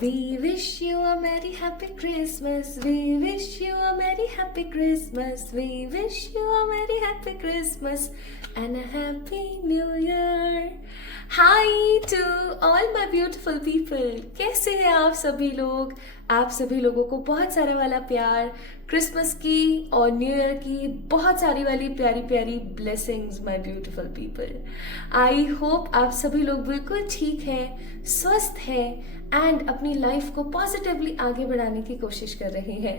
We wish you a merry happy Christmas. We wish you a merry happy Christmas. We wish you a merry happy Christmas and a happy new year. Hi to all my beautiful people. कैसे हैं आप सभी लोग? आप सभी लोगों को बहुत सारा वाला प्यार, क्रिसमस की और न्यू ईयर की बहुत सारी वाली प्यारी प्यारी blessings my beautiful people. I hope आप सभी लोग बिल्कुल ठीक हैं, स्वस्थ हैं एंड अपनी लाइफ को पॉजिटिवली आगे बढ़ाने की कोशिश कर रहे हैं।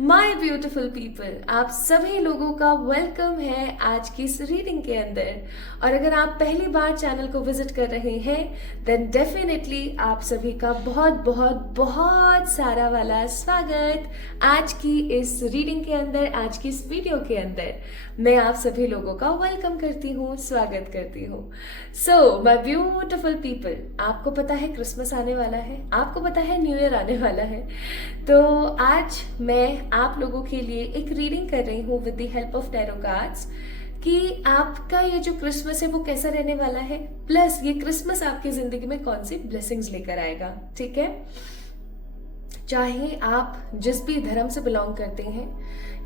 माय ब्यूटीफुल पीपल, आप सभी लोगों का वेलकम है आज की इस रीडिंग के अंदर। और अगर आप पहली बार चैनल को विजिट कर रहे हैं देन डेफिनेटली आप सभी का बहुत बहुत बहुत सारा वाला स्वागत आज की इस रीडिंग के अंदर, आज की इस वीडियो के अंदर। मैं आप सभी लोगों का वेलकम करती हूँ, स्वागत करती हूँ। सो माय ब्यूटीफुल पीपल, आपको पता है क्रिसमस आने वाला है, आपको पता है न्यू ईयर आने वाला है, तो आज मैं आप लोगों के लिए एक रीडिंग कर रही हूँ with the help of tarot cards कि आपका ये जो क्रिसमस है वो कैसा रहने वाला है, प्लस ये क्रिसमस आपकी जिंदगी में कौन सी ब्लेसिंग्स लेकर आएगा। ठीक है, चाहे आप जिस भी धर्म से बिलोंग करते हैं,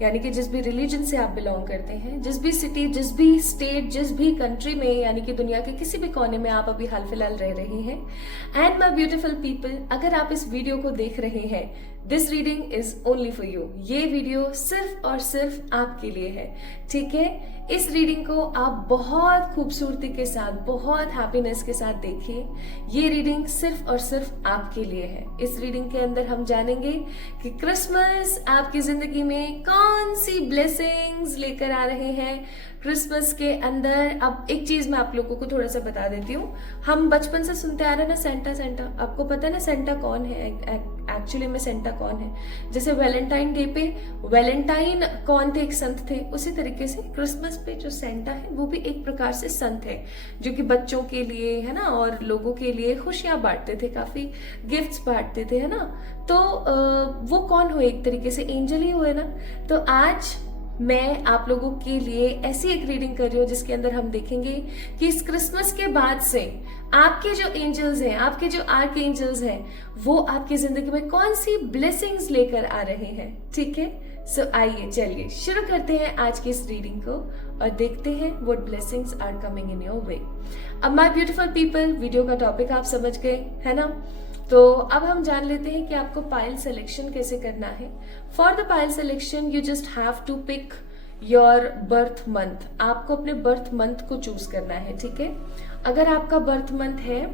यानी कि जिस भी रिलीजन से आप बिलोंग करते हैं, जिस भी सिटी, जिस भी स्टेट, जिस भी कंट्री में, यानी कि दुनिया के किसी भी कोने में आप अभी हाल फिलहाल रह रहे हैं, एंड माय ब्यूटीफुल पीपल, अगर आप इस वीडियो को देख रहे हैं, this reading is only for you. ये वीडियो सिर्फ और सिर्फ आपके लिए है। ठीक है, इस रीडिंग को आप बहुत खूबसूरती के साथ, बहुत हैप्पीनेस के साथ देखिए। ये रीडिंग सिर्फ और सिर्फ आपके लिए है। इस रीडिंग के अंदर हम जानेंगे कि क्रिसमस आपकी जिंदगी में कौन सी ब्लेसिंग्स लेकर आ रहे हैं क्रिसमस के अंदर। अब एक चीज मैं आप लोगों को थोड़ा सा बता देती हूँ, हम बचपन से सुनते आ रहे हैं ना सेंटा सेंटा, आपको पता है ना सेंटा कौन है एक्चुअली में, सेंटा कौन है। जैसे वैलेंटाइन डे पे वैलेंटाइन कौन थे, एक संत थे, उसी तरीके से क्रिसमस पे जो सेंटा है वो भी एक प्रकार से संत है, जो कि बच्चों के लिए है ना और लोगों के लिए खुशियां बांटते थे, काफी गिफ्ट्स बांटते थे, है ना। तो वो कौन हुए, एक तरीके से एंजल ही हुए ना। तो आज मैं आप लोगों के लिए ऐसी एक रीडिंग कर रही हूँ जिसके अंदर हम देखेंगे कि इस क्रिसमस के बाद से आपके जो एंजल्स हैं, आपके जो आर्क एंजल्स हैं, वो आपकी जिंदगी में कौन सी ब्लेसिंग्स लेकर आ रहे हैं। ठीक है, सो आइए चलिए शुरू करते हैं आज की इस रीडिंग को और देखते हैं what blessings are coming in your way. अब माय ब्यूटीफुल पीपल, वीडियो का टॉपिक आप समझ गए है ना, तो अब हम जान लेते हैं कि आपको पाइल सिलेक्शन कैसे करना है। For the pile selection you just have to pick your birth month. आपको अपने बर्थ मंथ को चूज करना है। ठीक है, अगर आपका बर्थ मंथ है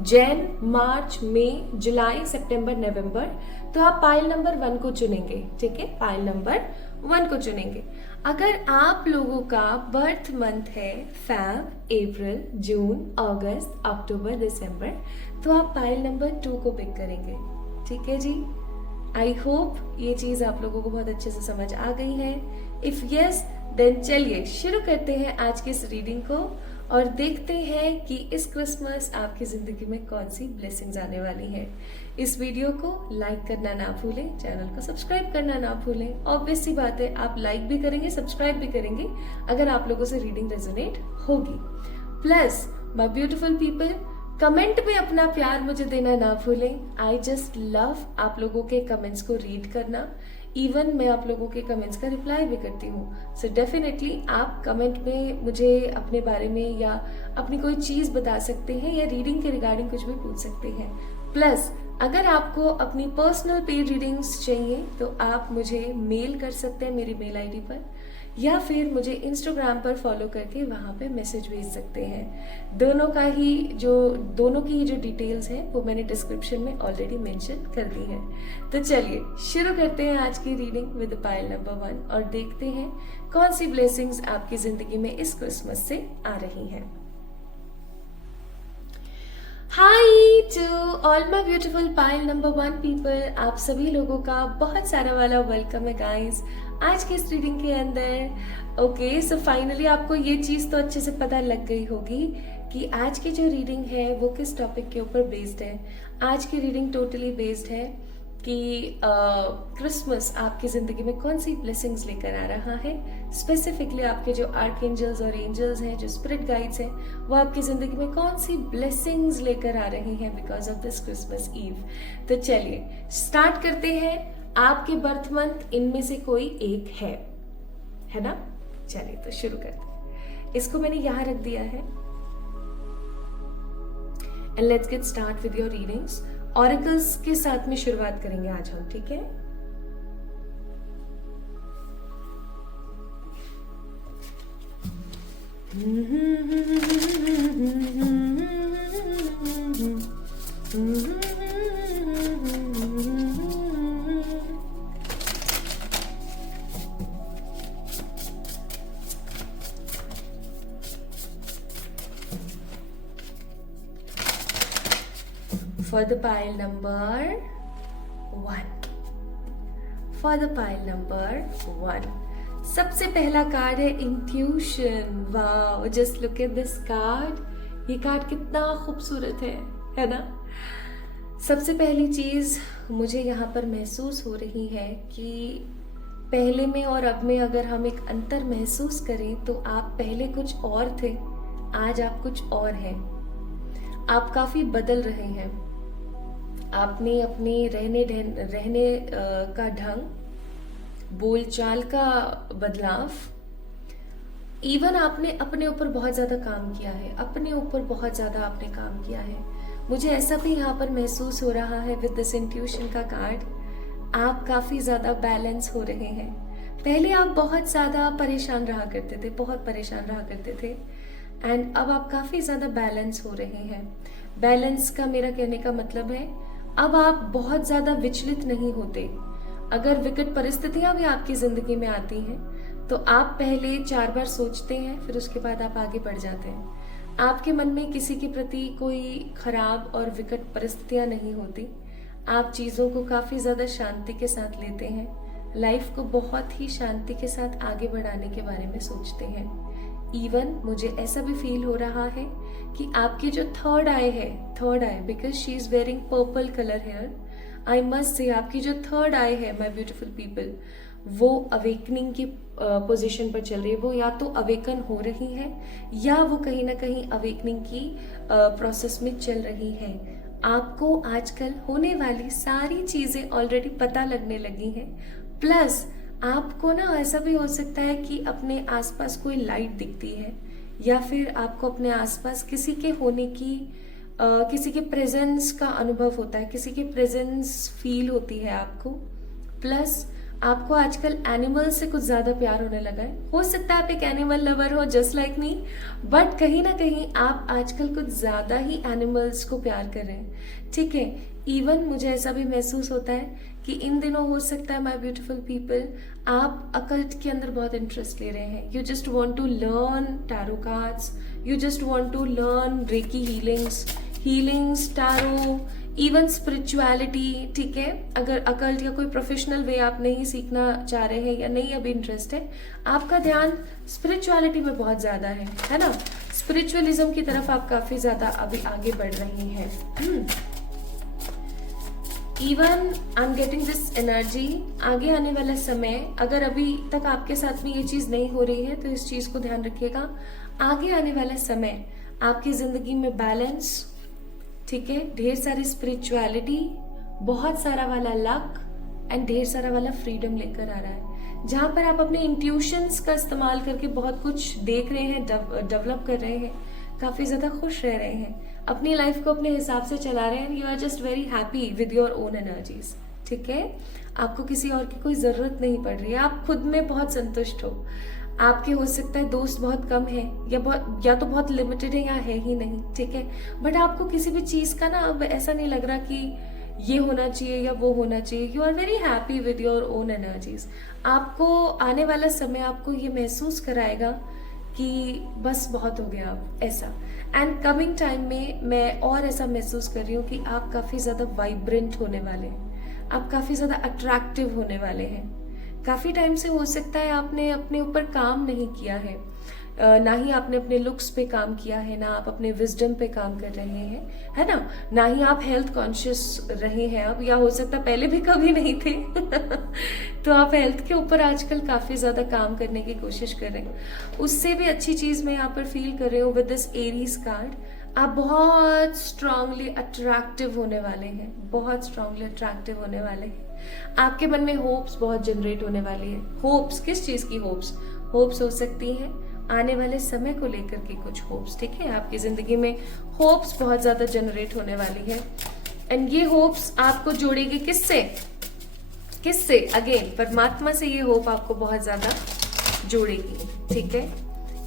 जैन, मार्च, मई, जुलाई, सितंबर, नवंबर, तो आप पाइल नंबर 1 को चुनेंगे। ठीक है, पाइल नंबर 1 को चुनेंगे। अगर आप लोगों का बर्थ मंथ है फैब, अप्रैल, जून, अगस्त, अक्टूबर, दिसंबर, तो आप पाइल नंबर 2 को पिक करेंगे। ठीक है जी, आई होप ये चीज आप लोगों को बहुत अच्छे से समझ आ गई है। इफ यस देन चलिए शुरू करते हैं आज की इस रीडिंग को और देखते हैं कि इस क्रिसमस आपकी जिंदगी में कौन सी ब्लेसिंग्स आने वाली है। इस वीडियो को लाइक करना ना भूलें, चैनल को सब्सक्राइब करना ना भूलें। ऑब्वियस सी बात है, आप लाइक भी करेंगे, सब्सक्राइब भी करेंगे अगर आप लोगों से रीडिंग रेजोनेट होगी। Plus my beautiful people, comment में अपना प्यार मुझे देना ना भूलें। आई जस्ट लव आप लोगों के कमेंट्स को रीड करना। इवन मैं आप लोगों के कमेंट्स का रिप्लाई भी करती हूँ। सो डेफिनेटली आप कमेंट में मुझे अपने बारे में या अपनी कोई चीज़ बता सकते हैं या रीडिंग के रिगार्डिंग कुछ भी पूछ सकते हैं। प्लस अगर आपको अपनी पर्सनल पेड रीडिंग्स चाहिए तो आप मुझे मेल कर सकते हैं मेरी मेल आईडी पर, या फिर मुझे इंस्टाग्राम पर फॉलो करके वहाँ पे मैसेज भेज सकते हैं। दोनों की जो डिटेल्स हैं वो मैंने डिस्क्रिप्शन में ऑलरेडी मेंशन कर दी है। तो चलिए शुरू करते हैं आज की रीडिंग विद पाइल नंबर 1 और देखते हैं कौन सी ब्लेसिंग्स आपकी जिंदगी में इस क्रिसमस से आ रही हैं। Hi to all my beautiful pile number 1 people, आप सभी लोगों का बहुत सारा वाला वेलकम है गाइस आज के इस रीडिंग के अंदर। ओके, सो फाइनली आपको ये चीज़ तो अच्छे से पता लग गई होगी कि आज की जो रीडिंग है वो किस टॉपिक के ऊपर बेस्ड है। आज की रीडिंग टोटली बेस्ड है कि क्रिसमस आपकी ज़िंदगी में कौन सी ब्लेसिंग्स लेकर आ रहा है। स्पेसिफिकली आपके जो आर्कएंजल्स और एंजल्स हैं, जो स्पिरिट गाइड्स हैं, वो आपकी ज़िंदगी में कौन सी ब्लेसिंग्स लेकर आ रही हैं because of this Christmas eve. तो चलिए स्टार्ट करते हैं। आपके बर्थ मंथ इनमें से कोई एक है ना? चलिए तो शुरू करते हैं। इसको मैंने यहाँ रख दिया है and let's get start with your readings. Oracles के साथ में शुरुआत करेंगे आज हम, ठीक है? For the pile number 1. For the pile number 1. सबसे पहला कार्ड है intuition. Wow, just look at this card. ये कार्ड कितना खूबसूरत है ना? सबसे पहली चीज मुझे यहाँ पर महसूस हो रही है कि पहले में और अब में अगर हम एक अंतर महसूस करें तो आप पहले कुछ और थे, आज आप कुछ और हैं। आप काफी बदल रहे हैं। आपने अपने रहने का ढंग, बोलचाल का बदलाव, इवन आपने अपने ऊपर बहुत ज्यादा काम किया है। अपने ऊपर बहुत ज्यादा आपने काम किया है। मुझे ऐसा भी यहाँ पर महसूस हो रहा है विद दिस इंट्यूशन का कार्ड। आप काफी ज्यादा बैलेंस हो रहे हैं। पहले आप बहुत ज्यादा परेशान रहा करते थे, बहुत परेशान रहा करते थे, एंड अब आप काफी ज्यादा बैलेंस हो रहे हैं। बैलेंस का मेरा कहने का मतलब है अब आप बहुत ज्यादा विचलित नहीं होते। अगर विकट परिस्थितियां भी आपकी जिंदगी में आती हैं तो आप पहले 4 बार सोचते हैं, फिर उसके बाद आप आगे बढ़ जाते हैं। आपके मन में किसी के प्रति कोई खराब और विकट परिस्थितियां नहीं होती। आप चीजों को काफी ज्यादा शांति के साथ लेते हैं। लाइफ को बहुत ही शांति के साथ आगे बढ़ाने के बारे में सोचते हैं। इवन मुझे ऐसा भी फील हो रहा है कि आपकी जो थर्ड आई है, third eye, because she is wearing purple colour hair, I must say आपकी जो थर्ड आई है माय ब्यूटीफुल पीपल, वो अवेकनिंग की पोजीशन पर चल रही है। वो या तो अवेकन हो रही है या वो कहीं ना कहीं अवेकनिंग की प्रोसेस में चल रही है। आपको आजकल होने वाली सारी चीजें ऑलरेडी पता लगने लगी हैं। प्लस आपको ना ऐसा भी हो सकता है कि अपने आसपास कोई लाइट दिखती है, या फिर आपको अपने आसपास किसी के होने की किसी के प्रेजेंस का अनुभव होता है, किसी की प्रेजेंस फील होती है आपको। प्लस आपको आजकल एनिमल से कुछ ज्यादा प्यार होने लगा है। हो सकता है आप एक एनिमल लवर हो जस्ट लाइक मी, बट कहीं ना कहीं आप आजकल कुछ ज्यादा ही एनिमल्स को प्यार कर रहे हैं, ठीक है? इवन मुझे ऐसा भी महसूस होता है कि इन दिनों हो सकता है माय ब्यूटीफुल पीपल, आप अकल्ट के अंदर बहुत इंटरेस्ट ले रहे हैं। You just want to learn tarot cards, you just want to learn reiki healings, tarot, even spirituality, ठीक है? अगर अकल्ट या कोई प्रोफेशनल वे आप नहीं सीखना चाह रहे हैं या नहीं अभी इंटरेस्ट है, आपका ध्यान स्पिरिचुअलिटी में बहुत ज्यादा है ना? स्पिरिचुअलिज्म की तरफ आप काफी ज्यादा अभी आगे बढ़ रही हैं। Even I am getting this energy. आगे आने वाला समय, अगर अभी तक आपके साथ में ये चीज नहीं हो रही है तो इस चीज को ध्यान रखिएगा। आगे आने वाला समय आपकी जिंदगी में बैलेंस, ठीक है, ढेर सारी स्पिरिचुअलिटी, बहुत सारा वाला लक एंड ढेर सारा वाला फ्रीडम लेकर आ रहा है, जहां पर आप अपने इंट्यूशंस का इस्तेमाल करके बहुत कुछ देख रहे हैं, डेवलप कर रहे हैं, काफी ज्यादा खुश रह रहे हैं, अपनी लाइफ को अपने हिसाब से चला रहे हैं। You are just very happy with your own energies, ठीक है? आपको किसी और की कोई जरूरत नहीं पड़ रही है। आप खुद में बहुत संतुष्ट हो। आपके हो सकता है दोस्त बहुत कम है या तो बहुत लिमिटेड है या है ही नहीं, ठीक है? बट आपको किसी भी चीज का ना अब ऐसा नहीं लग रहा कि ये होना चाहिए या वो होना चाहिए। You are very happy with your own energies. आपको आने वाला समय आपको ये महसूस कराएगा कि बस बहुत हो गया अब, ऐसा। एंड कमिंग टाइम में मैं और ऐसा महसूस कर रही हूँ कि आप काफी ज्यादा वाइब्रेंट होने वाले हैं, आप काफी ज्यादा अट्रैक्टिव होने वाले हैं। काफी टाइम से हो सकता है आपने अपने ऊपर काम नहीं किया है, ना ही आपने अपने लुक्स पे काम किया है, ना आप अपने विजडम पे काम कर रहे हैं, है ना ही आप हेल्थ कॉन्शियस रहे हैं अब, या हो सकता पहले भी कभी नहीं थे तो आप हेल्थ के ऊपर आजकल काफ़ी ज़्यादा काम करने की कोशिश कर रहे हैं। उससे भी अच्छी चीज़ मैं यहाँ पर फील कर रही हूँ विद दिस एरीज कार्ड, आप बहुत स्ट्रांगली अट्रैक्टिव होने वाले हैं, बहुत स्ट्रांगली अट्रैक्टिव होने वाले हैं। आपके मन में होप्स बहुत जनरेट होने वाली है। होप्स किस चीज़ की होप्स? होप्स हो सकती हैं आने वाले समय को लेकर के कुछ होप्स, ठीक है। आपकी ज़िंदगी में होप्स बहुत ज़्यादा जनरेट होने वाली है, एंड ये होप्स आपको जोड़ेगी किससे? किससे? अगेन परमात्मा से ये होप आपको बहुत ज़्यादा जोड़ेगी, ठीक है।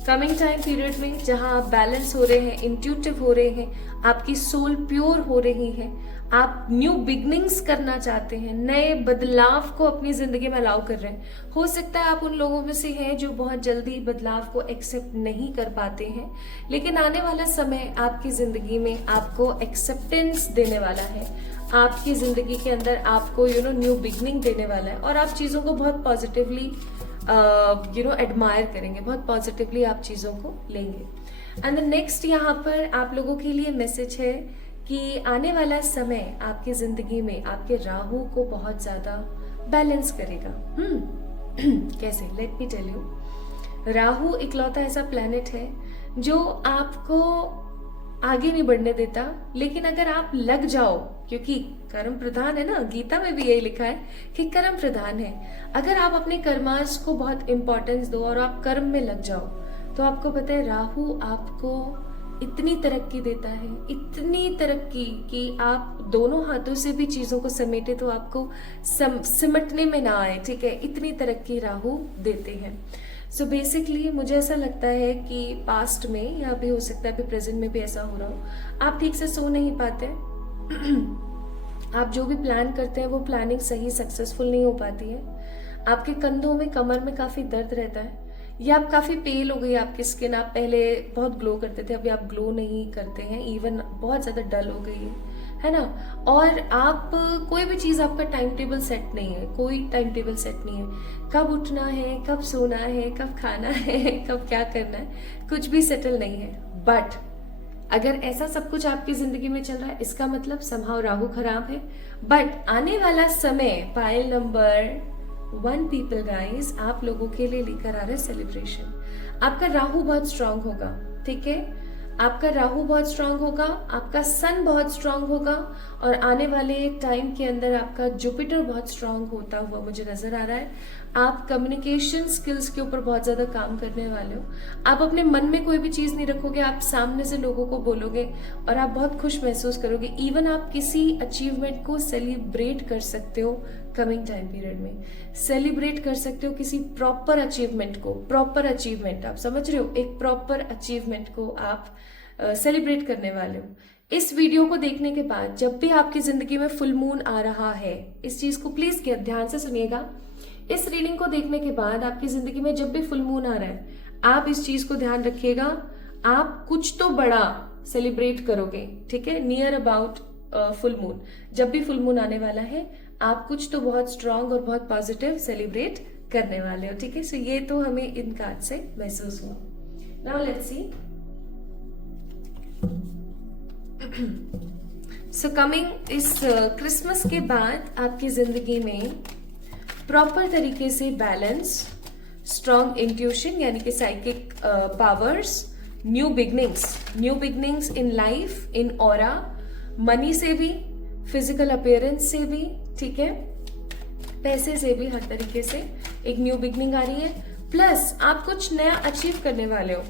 कमिंग टाइम पीरियड में जहां आप बैलेंस हो रहे हैं, इंट्यूटिव हो रहे हैं, आपकी सोल प्योर हो रही है, आप न्यू बिगनिंग्स करना चाहते हैं, नए बदलाव को अपनी जिंदगी में अलाउ कर रहे हैं। हो सकता है आप उन लोगों में से हैं जो बहुत जल्दी बदलाव को एक्सेप्ट नहीं कर पाते हैं, लेकिन आने वाला समय आपकी जिंदगी में आपको एक्सेप्टेंस देने वाला है, आपकी जिंदगी के अंदर आपको न्यू बिगनिंग देने वाला है, और आप चीज़ों को बहुत पॉजिटिवली एडमायर करेंगे, बहुत पॉजिटिवली आप चीज़ों को लेंगे। एंड द नेक्स्ट यहाँ पर आप लोगों के लिए मैसेज है कि आने वाला समय आपकी जिंदगी में आपके राहु को बहुत ज़्यादा बैलेंस करेगा। कैसे? Let me tell you. Rahu इकलौता ऐसा प्लैनेट है जो आपको आगे नहीं बढ़ने देता, लेकिन अगर आप लग जाओ, क्योंकि कर्म प्रधान है ना, गीता में भी यही लिखा है कि कर्म प्रधान है। अगर आप अपने कर्मास को बहुत इंपॉर्टेंस दो और आप कर्म में लग जाओ, तो आपको पता है राहु आपको इतनी तरक्की देता है, इतनी तरक्की कि आप दोनों हाथों से भी चीज़ों को समेटे तो आपको सिमटने में ना आए, ठीक है। इतनी तरक्की राहु देते हैं। सो बेसिकली मुझे ऐसा लगता है कि पास्ट में, या अभी हो सकता है अभी प्रेजेंट में भी ऐसा हो रहा हो, आप ठीक से सो नहीं पाते आप जो भी प्लान करते हैं वो प्लानिंग सही सक्सेसफुल नहीं हो पाती है, आपके कंधों में, कमर में काफ़ी दर्द रहता है, या आप काफ़ी पेल हो गई आपकी स्किन, आप पहले बहुत ग्लो करते थे, अभी आप ग्लो नहीं करते हैं, इवन बहुत ज़्यादा डल हो गई है ना। और आप कोई भी चीज़, आपका टाइम टेबल सेट नहीं है, कोई टाइम टेबल सेट नहीं है, कब उठना है, कब सोना है, कब खाना है, कब क्या करना है, कुछ भी सेटल नहीं है। बट अगर ऐसा सब कुछ आपकी जिंदगी में चल रहा है, इसका मतलब समहाउ राहु खराब है। बट आने वाला समय, पायल नंबर 1 पीपल गाइस, आप लोगों के लिए लेकर आ रहे सेलिब्रेशन। आपका राहु बहुत स्ट्रांग होगा, ठीक है, आपका राहु बहुत स्ट्रांग होगा, आपका सन बहुत स्ट्रांग होगा, और आने वाले टाइम के अंदर आपका जुपिटर बहुत स्ट्रांग होता हुआ मुझे नजर आ रहा है। आप कम्युनिकेशन स्किल्स के ऊपर बहुत ज्यादा काम करने वाले हो। आप अपने मन में कोई भी चीज नहीं रखोगे, आप सामने से लोगों को बोलोगे और आप बहुत खुश महसूस करोगे। इवन आप किसी अचीवमेंट को सेलिब्रेट कर सकते हो कमिंग टाइम पीरियड में, सेलिब्रेट कर सकते हो किसी प्रॉपर अचीवमेंट को। प्रॉपर अचीवमेंट, आप समझ रहे हो, एक प्रॉपर अचीवमेंट को आप सेलिब्रेट करने वाले हो। इस वीडियो को देखने के बाद जब भी आपकी जिंदगी में फुल मून आ रहा है, इस चीज को प्लीज ध्यान से सुनिएगा। इस रीडिंग को देखने के बाद आपकी जिंदगी में जब भी फुल मून आ रहा है, आप इस चीज को ध्यान रखिएगा, आप कुछ तो बड़ा सेलिब्रेट करोगे, ठीक है। नियर अबाउट फुल मून, जब भी फुल मून आने वाला है, आप कुछ तो बहुत स्ट्रांग और बहुत पॉजिटिव सेलिब्रेट करने वाले हो, ठीक है। सो ये तो हमें इन कार्ड से महसूस हुआ। Now let's C. So coming इस क्रिसमस के बाद आपकी जिंदगी में प्रॉपर तरीके से बैलेंस, स्ट्रॉन्ग इंट्यूशन यानी कि psychic powers, new beginnings in life, in aura, money से भी, फिजिकल अपीयरेंस से भी, ठीक है, पैसे से भी, हर तरीके से एक न्यू बिगनिंग आ रही है। प्लस आप कुछ नया अचीव करने वाले हो,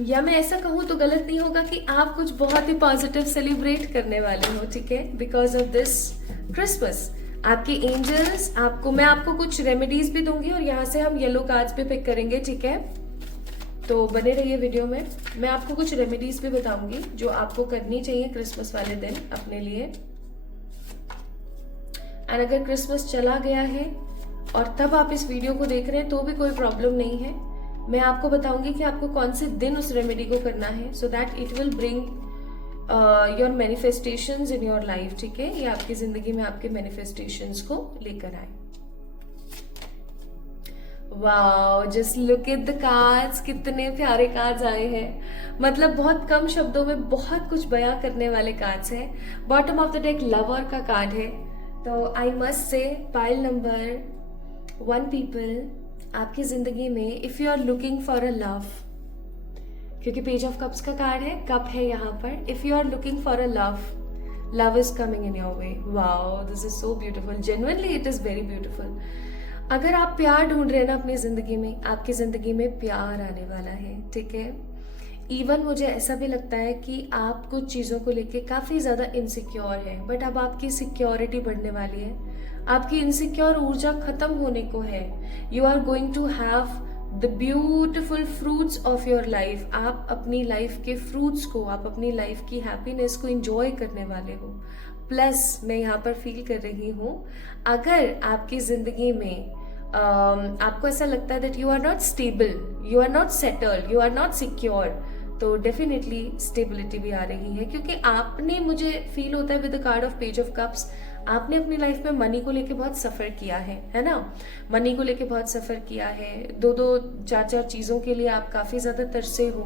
या मैं ऐसा कहूं तो गलत नहीं होगा कि आप कुछ बहुत ही पॉजिटिव सेलिब्रेट करने वाले हो, ठीक है, बिकॉज ऑफ दिस क्रिसमस। आपके एंजल्स मैं आपको कुछ रेमेडीज भी दूंगी, और यहाँ से हम येलो कार्ड्स पे पिक करेंगे, ठीक है। तो बने रहिए वीडियो में, मैं आपको कुछ रेमेडीज भी बताऊंगी जो आपको करनी चाहिए क्रिसमस वाले दिन अपने लिए। एंड अगर क्रिसमस चला गया है और तब आप इस वीडियो को देख रहे हैं तो भी कोई प्रॉब्लम नहीं है, मैं आपको बताऊंगी कि आपको कौन से दिन उस रेमेडी को करना है, so that it will bring your manifestations in your life, ठीक है। ये आपकी जिंदगी में आपके मैनिफेस्टेशंस को लेकर आए। Wow, just look at the cards, कितने प्यारे कार्ड्स आए हैं। मतलब बहुत कम शब्दों में बहुत कुछ बयां करने वाले कार्ड्स हैं। Bottom of the deck lover का कार्ड है। तो I must say pile number 1 people आपकी जिंदगी में, if you are looking for a love, क्योंकि पेज ऑफ कप्स का कार्ड है, कप है यहाँ पर। If you are looking for a love, love is coming in your way. Wow, this is so beautiful, genuinely it is very beautiful. अगर आप प्यार ढूंढ रहे हैं ना अपनी जिंदगी में, आपकी जिंदगी में प्यार आने वाला है, ठीक है। इवन मुझे ऐसा भी लगता है कि आप कुछ चीज़ों को लेके काफ़ी ज़्यादा इनसिक्योर है, बट अब आपकी सिक्योरिटी बढ़ने वाली है। आपकी इनसिक्योर ऊर्जा खत्म होने को है। You are going to have the beautiful fruits of your life. आप अपनी लाइफ के फ्रूट्स को, आप अपनी लाइफ की हैप्पीनेस को इंजॉय करने वाले हो। प्लस मैं यहाँ पर फील कर रही हूँ, अगर आपकी जिंदगी में आपको ऐसा लगता है that you are not stable, you are not settled, you are not secure, तो डेफिनेटली स्टेबिलिटी भी आ रही है। क्योंकि आपने, मुझे फील होता है with the card of page of cups, आपने अपनी लाइफ में मनी को लेके बहुत सफर किया है ना। मनी को लेके बहुत सफर किया है, 2-2, 4-4 चीजों के लिए आप काफी ज्यादा तरसे हो।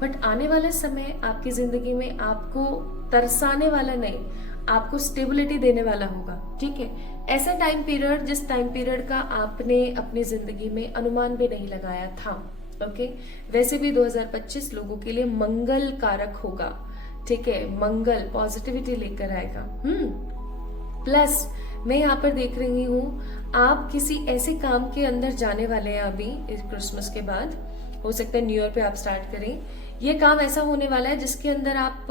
बट आने वाला समय आपकी जिंदगी में आपको तरसाने वाला नहीं, आपको स्टेबिलिटी देने वाला होगा, ठीक है। ऐसा टाइम पीरियड, जिस टाइम पीरियड का आपने अपनी जिंदगी में अनुमान भी नहीं लगाया था, ओके। वैसे भी 2025 लोगों के लिए मंगल कारक होगा, ठीक है। मंगल पॉजिटिविटी लेकर आएगा। प्लस मैं यहाँ पर देख रही हूँ, आप किसी ऐसे काम के अंदर जाने वाले हैं अभी इस क्रिसमस के बाद, हो सकता है न्यू ईयर पे आप स्टार्ट करें। ये काम ऐसा होने वाला है जिसके अंदर आप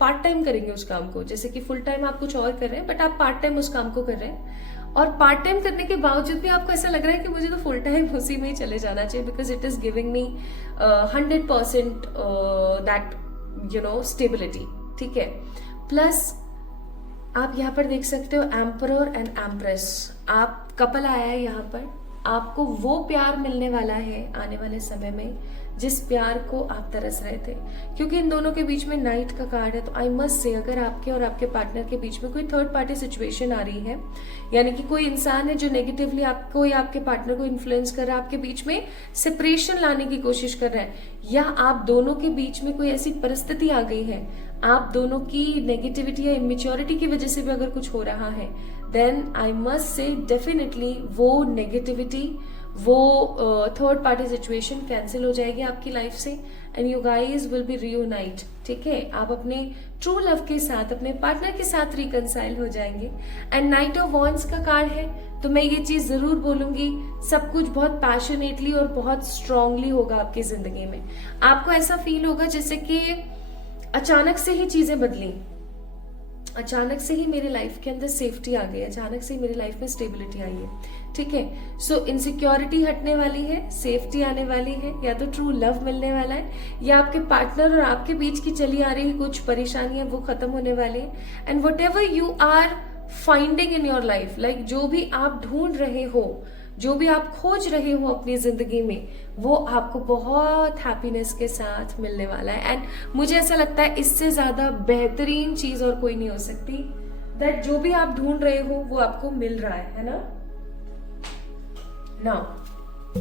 पार्ट टाइम करेंगे उस काम को, जैसे कि फुल टाइम आप कुछ और कर रहे हैं, बट आप पार्ट टाइम उस काम को कर रहे हैं। और पार्ट टाइम करने के बावजूद भी आपको ऐसा लग रहा है कि मुझे तो फुल टाइम उसी में ही चले जाना चाहिए, because it is giving me 100% that stability, ठीक है। प्लस आप यहाँ पर देख सकते हो एम्परर एंड एम्प्रेस, आप कपल आया है यहाँ पर। आपको वो प्यार मिलने वाला है आने वाले समय में जिस प्यार को आप तरस रहे थे, क्योंकि इन दोनों के बीच में नाइट का कार्ड है। तो आई मस्ट से, अगर आपके और आपके पार्टनर के बीच में कोई थर्ड पार्टी सिचुएशन आ रही है, यानी कि कोई इंसान है जो नेगेटिवली आपको या आपके पार्टनर को इन्फ्लुएंस कर रहा है, आपके बीच में सेपरेशन लाने की कोशिश कर रहा है, या आप दोनों के बीच में कोई ऐसी परिस्थिति आ गई है, आप दोनों की नेगेटिविटी या इमेच्योरिटी की वजह से भी अगर कुछ हो रहा है, then I must say definitely वो नेगेटिविटी, वो थर्ड पार्टी सिचुएशन कैंसिल हो जाएगी आपकी लाइफ से, and you guys will be reunite, ठीक है। आप अपने ट्रू लव के साथ, अपने पार्टनर के साथ रिकंसाइल हो जाएंगे। एंड नाइट ऑफ वॉन्ड्स का कार्ड है, तो मैं ये चीज जरूर बोलूंगी, सब कुछ बहुत पैशनेटली और बहुत स्ट्रांगली होगा आपकी जिंदगी में। आपको ऐसा फील होगा जैसे कि अचानक से ही चीजें बदली, अचानक से ही मेरे लाइफ के अंदर सेफ्टी आ गई, अचानक से ही मेरी लाइफ में स्टेबिलिटी आई है, ठीक है। सो इनसिक्योरिटी हटने वाली है, सेफ्टी आने वाली है, या तो ट्रू लव मिलने वाला है, या आपके पार्टनर और आपके बीच की चली आ रही कुछ परेशानियां वो खत्म होने वाली है। And whatever you are finding in your life, like जो भी आप ढूंढ रहे हो, जो भी आप खोज रहे हो अपनी जिंदगी में, वो आपको बहुत हैप्पीनेस के साथ मिलने वाला है। एंड मुझे ऐसा लगता है इससे ज्यादा बेहतरीन चीज और कोई नहीं हो सकती, दैट जो भी आप ढूंढ रहे हो वो आपको मिल रहा है ना। नाउ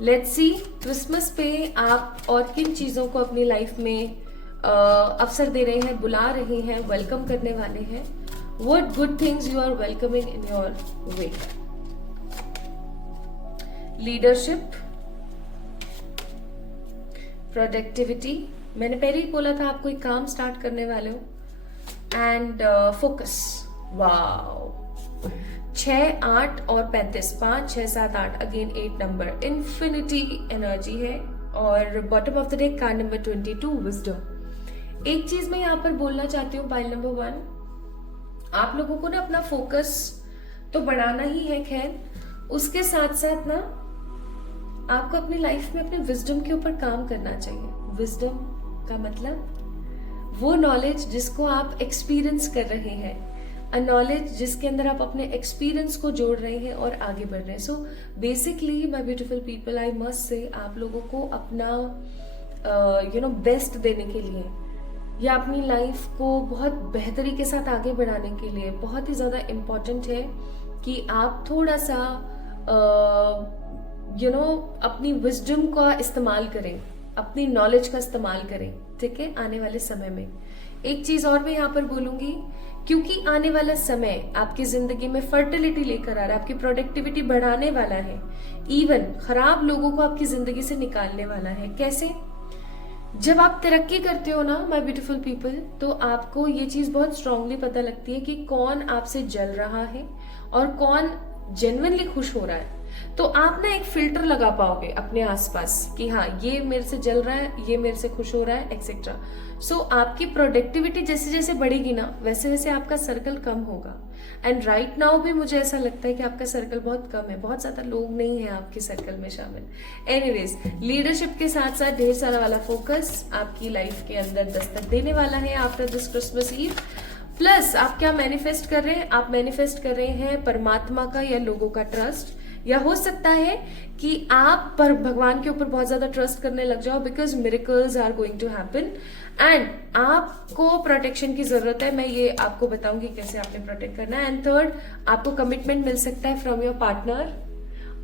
लेट्स सी, क्रिसमस पे आप और किन चीजों को अपनी लाइफ में अवसर दे रहे हैं, बुला रहे हैं, वेलकम करने वाले हैं। What good things you are welcoming in your way. Leadership, productivity, मैंने पहले ही बोला था आप कोई काम स्टार्ट करने वाले हो, एंड फोकस। वाओ, 6, 8 और 35, 5, 6, 7, 8, अगेन 8 नंबर, इन्फिनिटी एनर्जी है। और bottom of the day card number 22, wisdom. एक चीज मैं यहाँ पर बोलना चाहती हूँ, पाइल नंबर 1, आप लोगों को ना अपना फोकस तो बढ़ाना ही है, खैर उसके साथ साथ ना आपको अपनी लाइफ में अपने विजडम के ऊपर काम करना चाहिए। विजडम का मतलब वो नॉलेज जिसको आप एक्सपीरियंस कर रहे हैं, अ नॉलेज जिसके अंदर आप अपने एक्सपीरियंस को जोड़ रहे हैं और आगे बढ़ रहे हैं। So basically my beautiful people, I must से, आप लोगों को अपना बेस्ट देने के लिए या अपनी लाइफ को बहुत बेहतरी के साथ आगे बढ़ाने के लिए बहुत ही ज्यादा इम्पोर्टेंट है कि आप थोड़ा सा अपनी विजडम का इस्तेमाल करें, अपनी नॉलेज का इस्तेमाल करें, ठीक है, आने वाले समय में। एक चीज और मैं यहाँ पर बोलूंगी, क्योंकि आने वाला समय आपकी जिंदगी में फर्टिलिटी लेकर आ रहा है, आपकी प्रोडक्टिविटी बढ़ाने वाला है, इवन खराब लोगों को आपकी जिंदगी से निकालने वाला है। कैसे? जब आप तरक्की करते हो ना माय ब्यूटीफुल पीपल, तो आपको ये चीज बहुत स्ट्रांगली पता लगती है कि कौन आपसे जल रहा है और कौन जेन्युइनली खुश हो रहा है। तो आप ना एक फिल्टर लगा पाओगे अपने आसपास कि हाँ, ये मेरे से जल रहा है, ये मेरे से खुश हो रहा है, एक्सेट्रा। सो आपकी प्रोडक्टिविटी जैसे जैसे बढ़ेगी ना, वैसे वैसे आपका सर्कल कम होगा। एंड राइट नाउ भी मुझे ऐसा लगता है कि आपका सर्कल बहुत कम है, बहुत ज्यादा लोग नहीं है आपके सर्कल में शामिल। एनीवेज, लीडरशिप के साथ साथ ढेर सारा वाला फोकस आपकी लाइफ के अंदर दस्तक देने वाला है after this Christmas eve. Plus आप क्या मैनिफेस्ट कर रहे हैं? आप मैनिफेस्ट कर रहे हैं परमात्मा का या लोगों का ट्रस्ट, या हो सकता है कि आप पर भगवान के ऊपर बहुत ज्यादा ट्रस्ट करने लग जाओ, because miracles are going to happen and आपको प्रोटेक्शन की जरूरत है। मैं ये आपको बताऊंगी कैसे आपने प्रोटेक्ट करना है। एंड थर्ड, आपको कमिटमेंट मिल सकता है फ्रॉम योर पार्टनर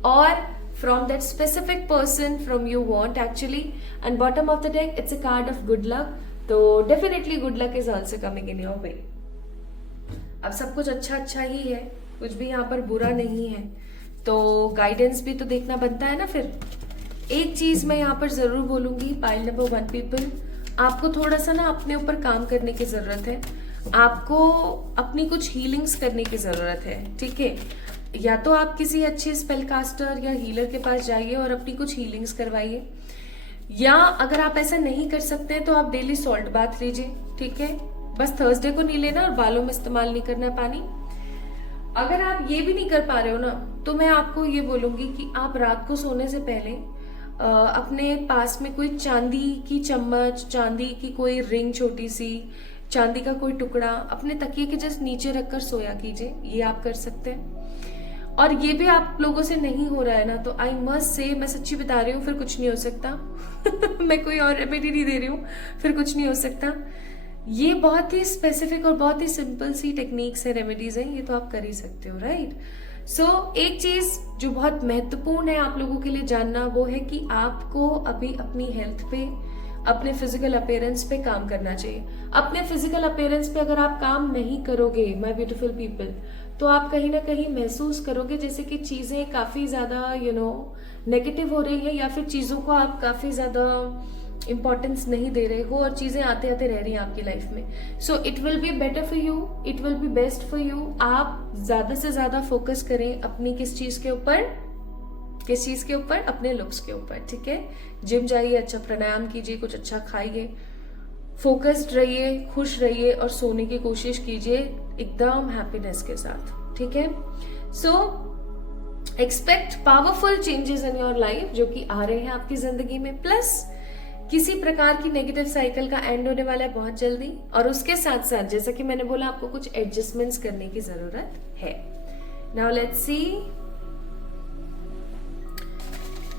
और from that specific person from you want actually. And bottom of the deck, it's a card of good luck, तो definitely good luck is also coming in your way. अब सब कुछ अच्छा अच्छा ही है, कुछ भी यहाँ पर बुरा नहीं है, तो गाइडेंस भी तो देखना बनता है ना। फिर एक चीज मैं यहाँ पर जरूर बोलूंगी, पाइल नंबर 1 पीपल, आपको थोड़ा सा ना अपने ऊपर काम करने की जरूरत है। आपको अपनी कुछ हीलिंग्स करने की जरूरत है, ठीक है। या तो आप किसी अच्छे स्पेल कास्टर या हीलर के पास जाइए और अपनी कुछ हीलिंग्स करवाइए, या अगर आप ऐसा नहीं कर सकते हैं तो आप डेली सॉल्ट बाथ लीजिए, ठीक है। बस थर्सडे को नहीं लेना और बालों में इस्तेमाल नहीं करना पानी। अगर आप ये भी नहीं कर पा रहे हो ना, तो मैं आपको ये बोलूंगी कि आप रात को सोने से पहले अपने पास में कोई चांदी की चम्मच, चांदी की कोई रिंग, छोटी सी चांदी का कोई टुकड़ा अपने तकिए के जस्ट नीचे रखकर सोया कीजिए। ये आप कर सकते हैं। और ये भी आप लोगों से नहीं हो रहा है ना, तो आई मस्ट से, मैं सच्ची बता रही हूँ, फिर कुछ नहीं हो सकता। मैं कोई और रेमेडी नहीं दे रही हूँ, फिर कुछ नहीं हो सकता। ये बहुत ही स्पेसिफिक और बहुत ही सिंपल सी टेक्निक्स है, रेमेडीज हैं, ये तो आप कर ही सकते हो, राइट। सो एक चीज जो बहुत महत्वपूर्ण है आप लोगों के लिए जानना, वो है कि आपको अभी अपनी हेल्थ पे, अपने फिजिकल अपीयरेंस पे काम करना चाहिए। अपने फिजिकल अपीयरेंस पे अगर आप काम नहीं करोगे माय ब्यूटीफुल पीपल, तो आप कहीं ना कहीं महसूस करोगे जैसे कि चीजें काफी ज्यादा नेगेटिव हो रही है, या फिर चीजों को आप काफी ज्यादा इंपॉर्टेंस नहीं दे रहे हो और चीजें आते आते रह रही हैं आपकी लाइफ में। So it will be better for you, it will B best for you. आप ज्यादा से ज्यादा फोकस करें अपनी किस चीज के ऊपर, अपने लुक्स के ऊपर, ठीक है। जिम जाइए, अच्छा प्राणायाम कीजिए, कुछ अच्छा खाइए, फोकस्ड रहिए, खुश रहिए और सोने की कोशिश कीजिए एकदम हैप्पीनेस के साथ, ठीक है। So expect powerful changes in your life जो कि आ रहे हैं आपकी जिंदगी में। प्लस किसी प्रकार की नेगेटिव साइकिल का एंड होने वाला है बहुत जल्दी, और उसके साथ साथ जैसा कि मैंने बोला, आपको कुछ एडजस्टमेंट्स करने की जरूरत है। Now let's see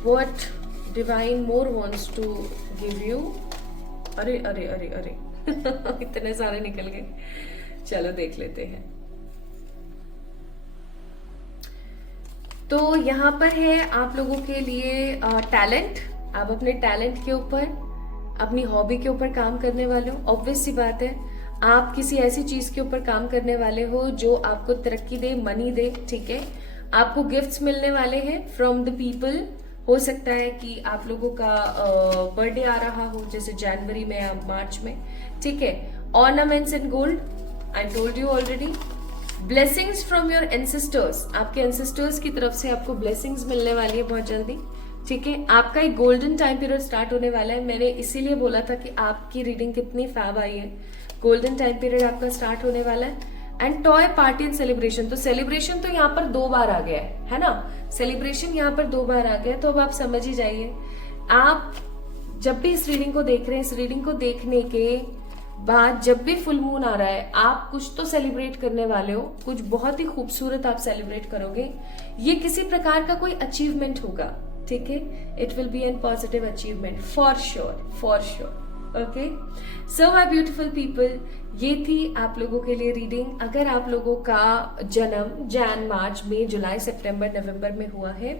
what divine more wants to give you. अरे अरे अरे अरे इतने सारे निकल गए, चलो देख लेते हैं। तो यहाँ पर है आप लोगों के लिए टैलेंट। आप अपने टैलेंट के ऊपर, अपनी हॉबी के ऊपर काम करने वाले हो। ऑब्वियस सी बात है, आप किसी ऐसी चीज के ऊपर काम करने वाले हो जो आपको तरक्की दे, मनी दे, ठीक है। आपको गिफ्ट्स मिलने वाले हैं फ्रॉम द पीपल। हो सकता है कि आप लोगों का बर्थडे आ रहा हो, जैसे जनवरी में या मार्च में, ठीक है। Ornaments in gold, I told you already. Blessings from your ancestors, आपके एंसेस्टर्स की तरफ से आपको ब्लेसिंग्स मिलने वाली है बहुत जल्दी, ठीक है। आपका एक गोल्डन टाइम पीरियड स्टार्ट होने वाला है। मैंने इसीलिए बोला था कि आपकी रीडिंग कितनी फैब आई है। गोल्डन टाइम पीरियड आपका स्टार्ट होने वाला है। And toy party and celebration, तो सेलिब्रेशन तो यहाँ पर 2 बार आ गया है ना। सेलिब्रेशन यहाँ पर 2 बार आ गया, तो अब आप समझ ही जाइए। आप जब भी इस रीडिंग को देख रहे हैं, इस रीडिंग को देखने के बाद जब भी फुल मून आ रहा है, आप कुछ तो सेलिब्रेट करने वाले हो, कुछ बहुत ही खूबसूरत आप सेलिब्रेट करोगे। ये किसी प्रकार का कोई अचीवमेंट होगा, ठीक है। It will be an positive achievement for sure, for sure, okay. So my beautiful people, ये थी आप लोगों के लिए रीडिंग। अगर आप लोगों का जन्म जैन, मार्च, मई, जुलाई, सितंबर, नवंबर में हुआ है,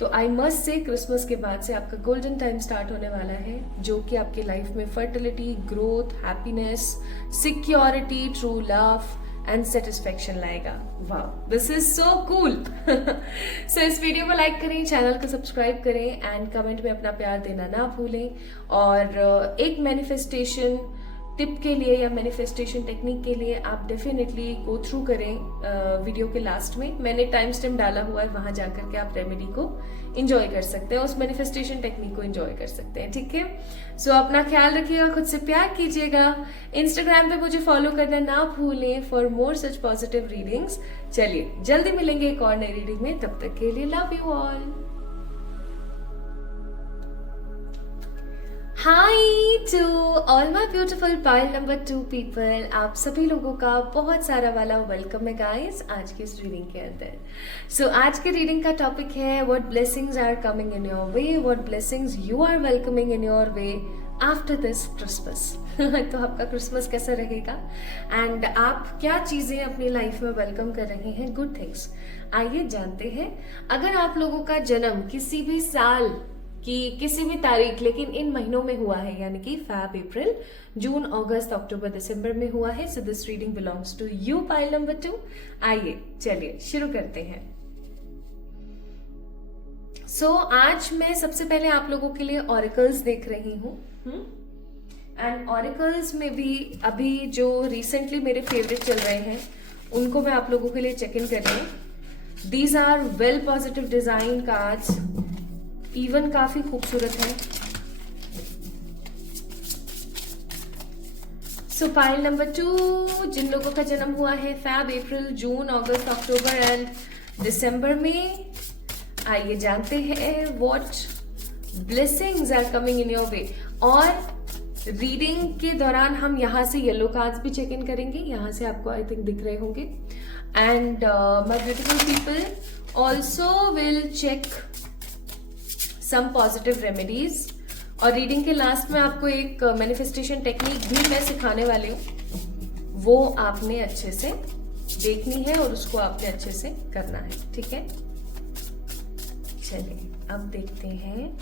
तो आई मस्ट से क्रिसमस के बाद से आपका गोल्डन टाइम स्टार्ट होने वाला है, जो कि आपकी लाइफ में fertility, growth, happiness, security, true love and satisfaction लाएगा। वाह, दिस इज सो कूल। सो इस वीडियो को लाइक करें, चैनल को सब्सक्राइब करें एंड कमेंट में अपना प्यार देना ना भूलें। और एक मैनिफेस्टेशन टिप के लिए या मैनिफेस्टेशन टेक्निक के लिए आप डेफिनेटली गो थ्रू करें वीडियो के लास्ट में। मैंने टाइम स्टैम्प डाला हुआ है, वहां जाकर के आप रेमेडी को एंजॉय कर सकते हैं, उस मैनिफेस्टेशन टेक्निक को एंजॉय कर सकते हैं, ठीक है। सो अपना ख्याल रखिएगा, खुद से प्यार कीजिएगा। इंस्टाग्राम पे मुझे फॉलो करना ना भूलें for more such positive readings. चलिए जल्दी मिलेंगे एक और नई रीडिंग में, तब तक के लिए love you all. Hi to all my beautiful pile number 2 people, आप सभी लोगों का बहुत सारा वाला वेलकम है गाइस आज की इस रीडिंग के अंदर। सो आज के रीडिंग का टॉपिक है what blessings are coming in your way, what blessings you are welcoming in your way after this Christmas. तो आपका क्रिसमस कैसा रहेगा एंड आप क्या चीजें अपनी लाइफ में वेलकम कर रहे हैं, गुड थिंग्स। आइए जानते हैं। अगर आप लोगों का जन्म किसी भी साल कि किसी भी तारीख लेकिन इन महीनों में हुआ है, यानी कि फैब, अप्रैल, जून, अगस्त, अक्टूबर, दिसंबर में हुआ है, so this reading belongs to you pile number 2। आइए चलिए शुरू करते हैं। सो आज मैं सबसे पहले आप लोगों के लिए ऑरिकल्स देख रही हूँ एंड ऑरिकल्स में भी अभी जो रिसेंटली मेरे फेवरेट चल रहे हैं उनको मैं आप लोगों के लिए चेक इन कर रही हूँ। These are well positive design cards, even काफी खूबसूरत है। सो पाइल नंबर 2, जिन लोगों का जन्म हुआ है fab, April, June, August, October and दिसंबर में, आइए जानते हैं what blessings are coming in your way. और रीडिंग के दौरान हम यहाँ से येलो कार्ड्स भी चेक इन करेंगे, यहाँ से आपको आई थिंक दिख रहे होंगे। And my beautiful people also will check some positive remedies. और रीडिंग के लास्ट में आपको एक मैनिफेस्टेशन टेक्निक भी मैं सिखाने वाली हूँ, वो आपने अच्छे से देखनी है और उसको आपने अच्छे से करना है, ठीक है। चलिए अब देखते हैं।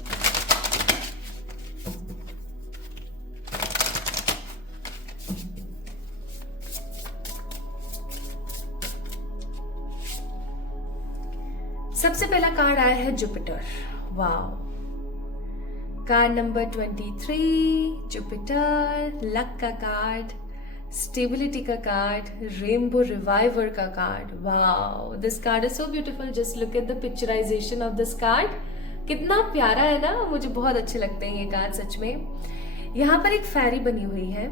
सबसे पहला कार्ड आया है Jupiter. Wow, card number 23, Jupiter, luck का कार्ड, स्टेबिलिटी का कार्ड, रेनबो रिवाइवर का card. Wow, this card is so beautiful, just look at the picturisation of this card. कितना प्यारा है ना, मुझे बहुत अच्छे लगते हैं ये कार्ड सच में। यहाँ पर एक फेरी बनी हुई है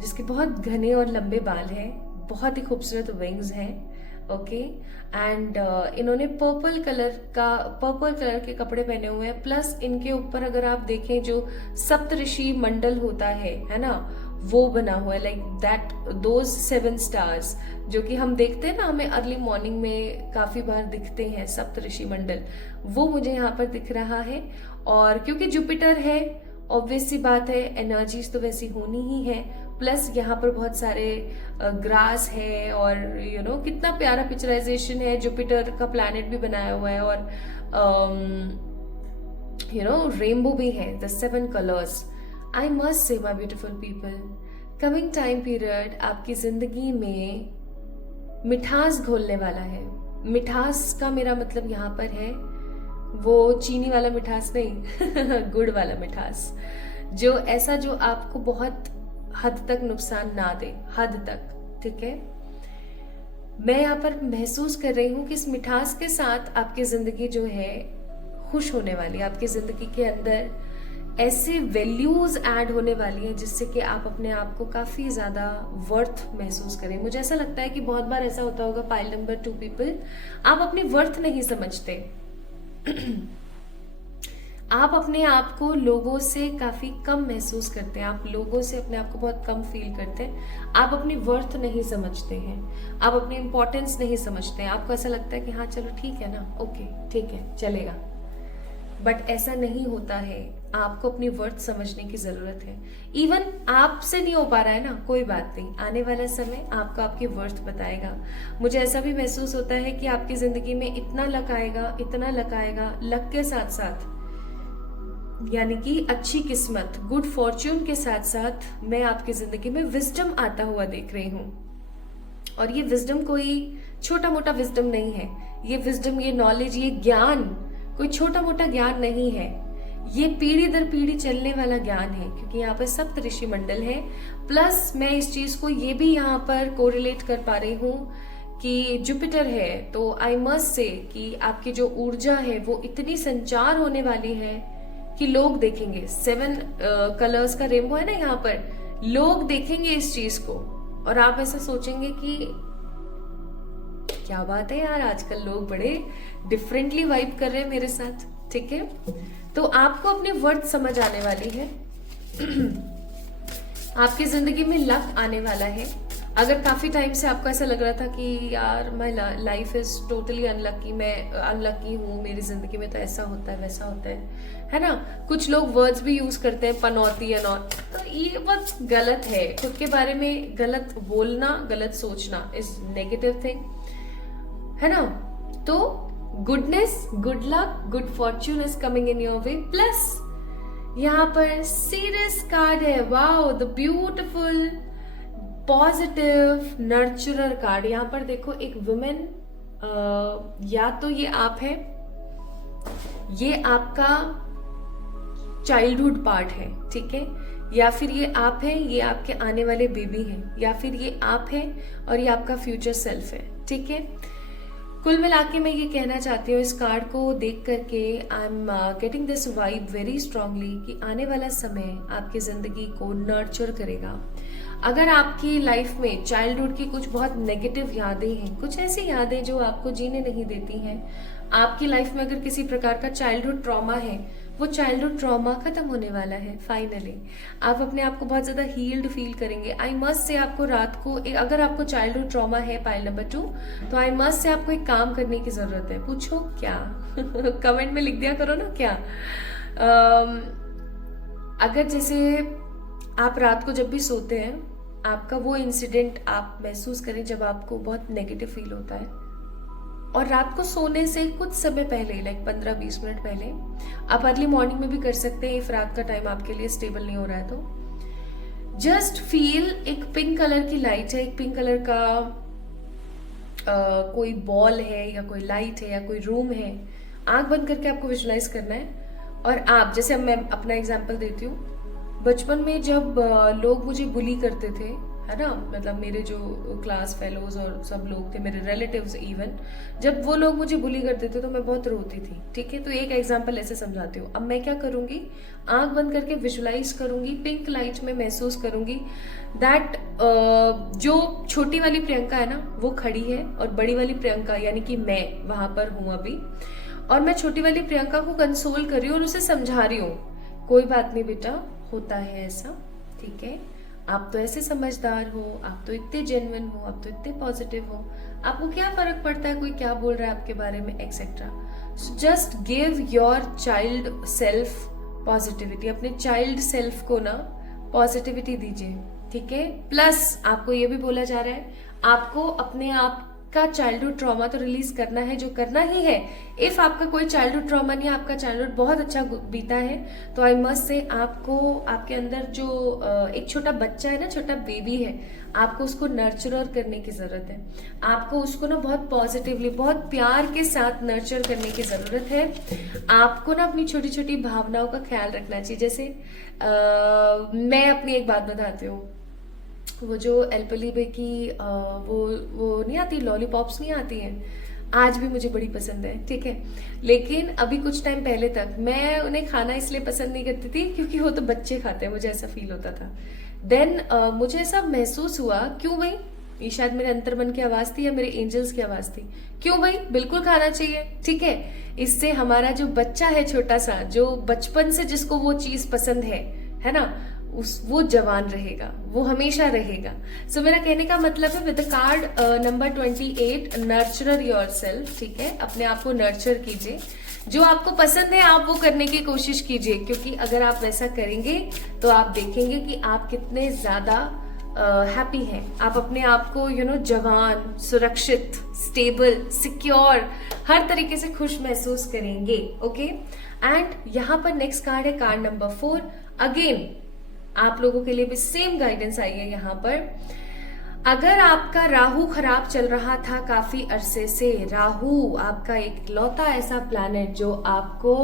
जिसके बहुत घने और लंबे बाल हैं, बहुत ही खूबसूरत विंग्स हैं, ओके। एंड इन्होंने पर्पल कलर के कपड़े पहने हुए हैं, प्लस इनके ऊपर अगर आप देखें जो सप्तऋषि मंडल होता है ना, वो बना हुआ है, लाइक दैट दोज 7 स्टार्स जो कि हम देखते हैं ना, हमें अर्ली मॉर्निंग में काफी बार दिखते हैं सप्तऋषि मंडल, वो मुझे यहाँ पर दिख रहा है। और क्योंकि जुपिटर है, ऑब्वियस सी बात है, एनर्जीज तो वैसी होनी ही है, प्लस यहाँ पर बहुत सारे ग्रास है और यू नो कितना प्यारा पिक्चराइजेशन है। जुपिटर का प्लैनेट भी बनाया हुआ है और यू नो रेनबो भी है, द 7 कलर्स। आई मस्ट से माई beautiful people, coming time period आपकी जिंदगी में मिठास घोलने वाला है। मिठास का मेरा मतलब यहाँ पर है वो चीनी वाला मिठास नहीं गुड़ वाला मिठास, जो ऐसा जो आपको बहुत हद तक नुकसान ना दे, हद तक, ठीक है। मैं यहाँ पर महसूस कर रही हूँ कि इस मिठास के साथ आपकी जिंदगी जो है खुश होने वाली है। आपकी जिंदगी के अंदर ऐसे वैल्यूज ऐड होने वाली हैं जिससे कि आप अपने आप को काफी ज्यादा वर्थ महसूस करें। मुझे ऐसा लगता है कि बहुत बार ऐसा होता होगा पाइल नंबर 2 पीपल, आप अपनी वर्थ नहीं समझते। आप अपने आप को लोगों से काफी कम महसूस करते हैं, आप लोगों से अपने आप को बहुत कम फील करते हैं, आप अपनी वर्थ नहीं समझते हैं, आप अपनी इंपॉर्टेंस नहीं समझते हैं। आपको ऐसा लगता है कि हाँ चलो ठीक है ना, ओके ठीक है चलेगा, बट ऐसा नहीं होता है। आपको अपनी वर्थ समझने की जरूरत है। इवन आपसे नहीं हो पा रहा है ना, कोई बात नहीं, आने वाला समय आपको आपकी वर्थ बताएगा। मुझे ऐसा भी महसूस होता है कि आपकी जिंदगी में इतना लक आएगा, इतना लक आएगा, लक के साथ साथ यानी कि अच्छी किस्मत, गुड फॉर्च्यून के साथ साथ मैं आपकी जिंदगी में विजडम आता हुआ देख रही हूँ। और ये विजडम कोई छोटा मोटा विजडम नहीं है, ये विजडम, ये नॉलेज, ये ज्ञान कोई छोटा मोटा ज्ञान नहीं है, ये पीढ़ी दर पीढ़ी चलने वाला ज्ञान है, क्योंकि यहाँ पर सप्त ऋषि मंडल है। प्लस मैं इस चीज को ये भी यहाँ पर कोरिलेट कर पा रही हूँ कि जुपिटर है, तो आई मस्ट से कि आपकी जो ऊर्जा है वो इतनी संचार होने वाली है कि लोग देखेंगे। 7 कलर्स का रेनबो है ना यहाँ पर, लोग देखेंगे इस चीज को और आप ऐसा सोचेंगे कि क्या बात है यार, आजकल लोग बड़े डिफरेंटली वाइब कर रहे हैं मेरे साथ। ठीक है, तो आपको अपनी वर्थ समझ आने वाली है। आपकी जिंदगी में लक आने वाला है। अगर काफी टाइम से आपको ऐसा लग रहा था कि यार my life is totally unlucky, मैं अनलकी हूँ, मेरी जिंदगी में तो ऐसा होता है वैसा होता है ना। कुछ लोग वर्ड्स भी यूज करते हैं, पनौती या नॉट, तो ये बहुत गलत है। खुद के बारे में गलत बोलना, गलत सोचना इज नेगेटिव थिंग, है ना। तो goodness, good luck, good Fortune is coming in your way. Plus यहाँ पर सीरियस कार्ड है, wow, the beautiful positive नर्चरर card. यहाँ पर देखो एक वुमेन, या तो ये आप है, ये आपका चाइल्डहुड पार्ट है, ठीक है, या फिर ये आप है, ये आपके आने वाले बेबी हैं, या फिर ये आप है और ये आपका फ्यूचर सेल्फ है। ठीक है, कुल मिला के मैं ये कहना चाहती हूँ इस कार्ड को देख करके, I am getting this vibe very strongly कि आने वाला समय आपकी जिंदगी को नर्चर करेगा। अगर आपकी लाइफ में चाइल्डहुड की कुछ बहुत नेगेटिव यादें हैं, कुछ ऐसी यादें जो आपको जीने नहीं देती हैं, आपकी लाइफ में अगर किसी प्रकार का चाइल्डहुड ट्रॉमा है, वो चाइल्डहुड ट्रॉमा खत्म होने वाला है फाइनली। आप अपने आप को बहुत ज्यादा हील्ड फील करेंगे। आई मस्ट से आपको रात को, अगर आपको चाइल्डहुड ट्रॉमा है पाइल नंबर 2, तो आई मस्ट से आपको एक काम करने की जरूरत है। पूछो क्या? कमेंट में लिख दिया करो ना क्या। अगर जैसे आप रात को जब भी सोते हैं, आपका वो इंसिडेंट आप महसूस करें जब आपको बहुत नेगेटिव फील होता है, और रात को सोने से कुछ समय पहले, लाइक 15-20 मिनट पहले, आप अर्ली मॉर्निंग में भी कर सकते हैं इफ रात का टाइम आपके लिए स्टेबल नहीं हो रहा है तो। जस्ट फील एक पिंक कलर की लाइट है, एक पिंक कलर का कोई बॉल है या कोई लाइट है या कोई रूम है। आंख बंद करके आपको विजुलाइज करना है। और आप, जैसे मैं अपना एग्जांपल देती हूँ, बचपन में जब लोग मुझे बुली करते थे, है ना, मतलब मेरे जो क्लास फेलोज और सब लोग थे, मेरे रिलेटिव्स इवन, जब वो लोग मुझे बुली करते थे तो मैं बहुत रोती थी। ठीक है, तो एक एग्जांपल ऐसे समझाती हूँ। अब मैं क्या करूंगी, आंख बंद करके विजुलाइज करूंगी, पिंक लाइट में महसूस करूंगी दैट जो छोटी वाली प्रियंका है ना वो खड़ी है, और बड़ी वाली प्रियंका यानी कि मैं वहां पर हूं अभी, और मैं छोटी वाली प्रियंका को कंसोल कर रही हूँ और उसे समझा रही हूँ, कोई बात नहीं बेटा, होता है ऐसा, ठीक है, आप तो ऐसे समझदार हो, आप तो इतने जेन्युइन हो, आप तो इतने पॉजिटिव हो, आपको क्या फर्क पड़ता है कोई क्या बोल रहा है आपके बारे में, etcetera. So just give your child self positivity, अपने चाइल्ड सेल्फ को ना पॉजिटिविटी दीजिए। ठीक है, प्लस आपको ये भी बोला जा रहा है, आपको अपने आप का चाइल्डहुड ट्रॉमा तो रिलीज करना है, जो करना ही है। इफ आपका कोई चाइल्डहुड ट्रॉमा नहीं है, आपका चाइल्डहुड बहुत अच्छा बीता है, तो आई मस्ट से आपको, आपके अंदर जो एक छोटा बच्चा है ना, छोटा बेबी है, आपको उसको नर्चर करने की जरूरत है। आपको उसको ना बहुत पॉजिटिवली, बहुत प्यार के साथ नर्चर करने की जरूरत है। आपको ना अपनी छोटी छोटी भावनाओं का ख्याल रखना चाहिए। जैसे मैं अपनी एक बात बताती हूँ, वो जो एल्पेलिबे की वो नहीं आती, लॉलीपॉप्स नहीं आती हैं, आज भी मुझे बड़ी पसंद है। ठीक है, लेकिन अभी कुछ टाइम पहले तक मैं उन्हें खाना इसलिए पसंद नहीं करती थी क्योंकि वो तो बच्चे खाते हैं, मुझे ऐसा फील होता था। देन मुझे ऐसा महसूस हुआ, क्यों भाई, ये शायद मेरे अंतर्मन की आवाज थी या मेरे एंजल्स की आवाज थी, क्यों भाई, बिल्कुल खाना चाहिए। ठीक है, इससे हमारा जो बच्चा है छोटा सा, जो बचपन से जिसको वो चीज पसंद है ना, वो जवान रहेगा, वो हमेशा रहेगा। सो मेरा कहने का मतलब है, with the card number 28, nurture yourself. ठीक है, अपने आप को नर्चर कीजिए। जो आपको पसंद है आप वो करने की कोशिश कीजिए, क्योंकि अगर आप वैसा करेंगे तो आप देखेंगे कि आप कितने ज्यादा हैप्पी हैं। आप अपने आप को जवान, सुरक्षित, स्टेबल, सिक्योर, हर तरीके से खुश महसूस करेंगे। ओके, एंड यहाँ पर नेक्स्ट कार्ड है कार्ड नंबर 4। अगेन आप लोगों के लिए भी सेम गाइडेंस आई है यहाँ पर। अगर आपका राहु खराब चल रहा था काफी अरसे से, राहु आपका एक लौता ऐसा प्लैनेट जो आपको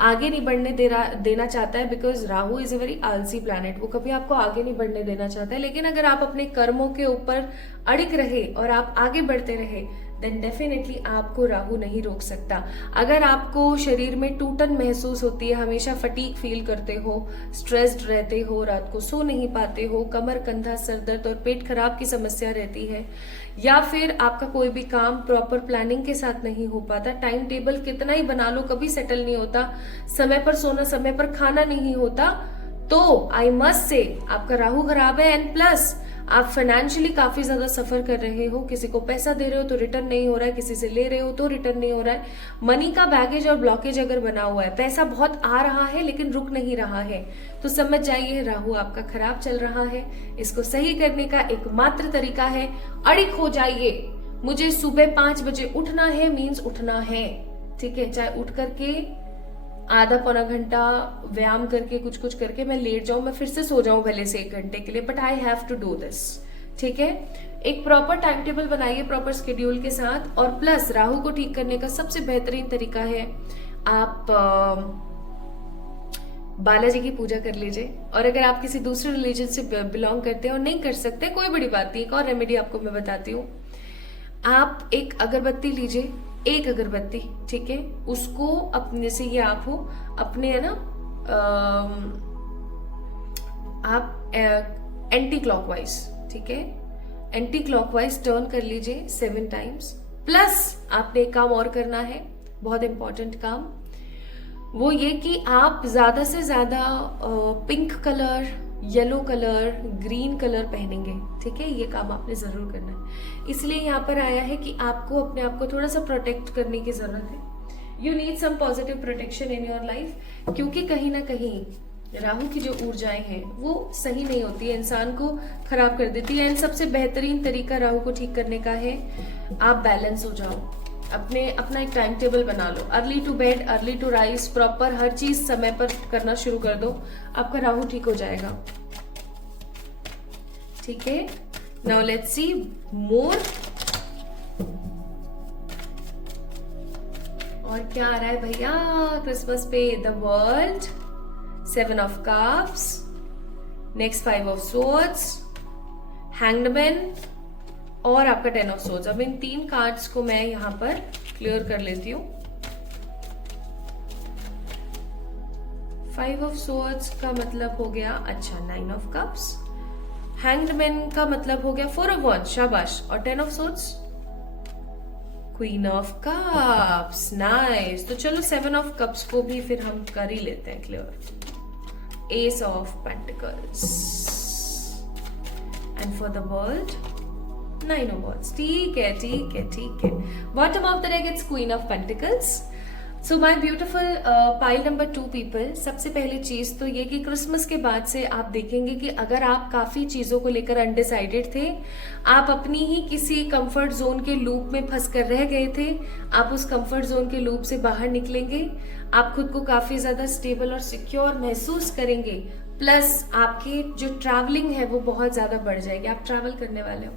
आगे नहीं बढ़ने देना चाहता है, because Rahu is a very आलसी प्लैनेट, वो कभी आपको आगे नहीं बढ़ने देना चाहता है। लेकिन अगर आप अपने कर्मों के ऊपर अड़िग रहे और आप आगे बढ़ते रहे, देन डेफिनेटली आपको राहु नहीं रोक सकता। अगर आपको शरीर में टूटन महसूस होती है, हमेशा फटीग फील करते हो, स्ट्रेस्ड रहते हो, रात को सो नहीं पाते हो, कमर, कंधा, सरदर्द और पेट खराब की समस्या रहती है, या फिर आपका कोई भी काम प्रॉपर प्लानिंग के साथ नहीं हो पाता, टाइम टेबल कितना ही बना लो कभी सेटल नहीं होता, समय पर सोना, समय पर खाना नहीं होता, तो आई मस्ट से आपका राहु खराब है। एंड प्लस आप फाइनेंशियली काफी ज्यादा सफर कर रहे हो, किसी को पैसा दे रहे हो तो रिटर्न नहीं हो रहा है, किसी से ले रहे हो तो रिटर्न नहीं हो रहा है, मनी का बैगेज और ब्लॉकेज अगर बना हुआ है, पैसा बहुत आ रहा है लेकिन रुक नहीं रहा है, तो समझ जाइए राहु आपका खराब चल रहा है। इसको सही करने का एकमात्र तरीका है, अड़िग हो जाइए। मुझे सुबह 5 बजे उठना है मीन्स उठना है, ठीक है, चाहे उठ करके आधा पौना घंटा व्यायाम करके कुछ कुछ करके मैं लेट जाऊं, मैं फिर से सो जाऊं भले से 1 घंटे के लिए, but I have to do this, ठीक है। एक प्रॉपर टाइम टेबल बनाइए प्रॉपर शेड्यूल के साथ। और प्लस राहु को ठीक करने का सबसे बेहतरीन तरीका है आप बालाजी की पूजा कर लीजिए। और अगर आप किसी दूसरे रिलीजन से बिलोंग करते हैं और नहीं कर सकते, कोई बड़ी बात नहीं, एक और रेमेडी आपको मैं बताती हूँ। आप एक अगरबत्ती लीजिए, एक अगरबत्ती, ठीक है, उसको अपने से, ये आप हो अपने, है ना, आप एंटी क्लॉकवाइज, ठीक है, एंटी क्लॉकवाइज टर्न कर लीजिए 7 टाइम्स। प्लस आपने एक काम और करना है, बहुत इंपॉर्टेंट काम, वो ये कि आप ज्यादा से ज्यादा pink colour, yellow colour, green colour पहनेंगे, ठीक है, ये काम आपने जरूर करना है। इसलिए यहाँ पर आया है कि आपको अपने आप को थोड़ा सा प्रोटेक्ट करने की जरूरत है। You need some positive protection in your life, क्योंकि कहीं ना कहीं राहु की जो ऊर्जाएं हैं वो सही नहीं होती है, इंसान को खराब कर देती है। एंड सबसे बेहतरीन तरीका राहु को ठीक करने का है, आप बैलेंस हो जाओ, अपना एक टाइम टेबल बना लो, early to bed, early to rise, proper हर चीज समय पर करना शुरू कर दो, आपका राहु ठीक हो जाएगा, ठीक है। नाउ लेट्स सी मोर, और क्या आ रहा है भैया क्रिसमस पे? The world, 7 of cups, next 5 of swords, hanged man और आपका 10 ऑफ सोर्ड्स। अब इन 3 कार्ड्स को मैं यहां पर क्लियर कर लेती हूं। 5 ऑफ सोर्ड्स का मतलब हो गया, अच्छा, 9 ऑफ कप्स, हैंग्ड मैन का मतलब हो गया 4 ऑफ wands, शाबाश, और 10 of swords, queen of cups, nice. तो चलो 7 ऑफ कप्स को भी फिर हम कर ही लेते हैं clear. S of pentacles, and for the world 9 of wands, ठीक है, ठीक है, ठीक है। Bottom of the deck it's queen of pentacles. So my beautiful pile number 2 people, सबसे पहली चीज तो ये कि क्रिसमस के बाद से आप देखेंगे कि अगर आप काफी चीजों को लेकर अनडिसाइडेड थे, आप अपनी ही किसी कंफर्ट जोन के लूप में फंस कर रह गए थे, आप उस कंफर्ट जोन के लूप से बाहर निकलेंगे, आप खुद को काफी ज्यादा स्टेबल और सिक्योर महसूस करेंगे। प्लस आपकी जो ट्रैवलिंग है वो बहुत ज्यादा बढ़ जाएगी, आप ट्रैवल करने वाले हो,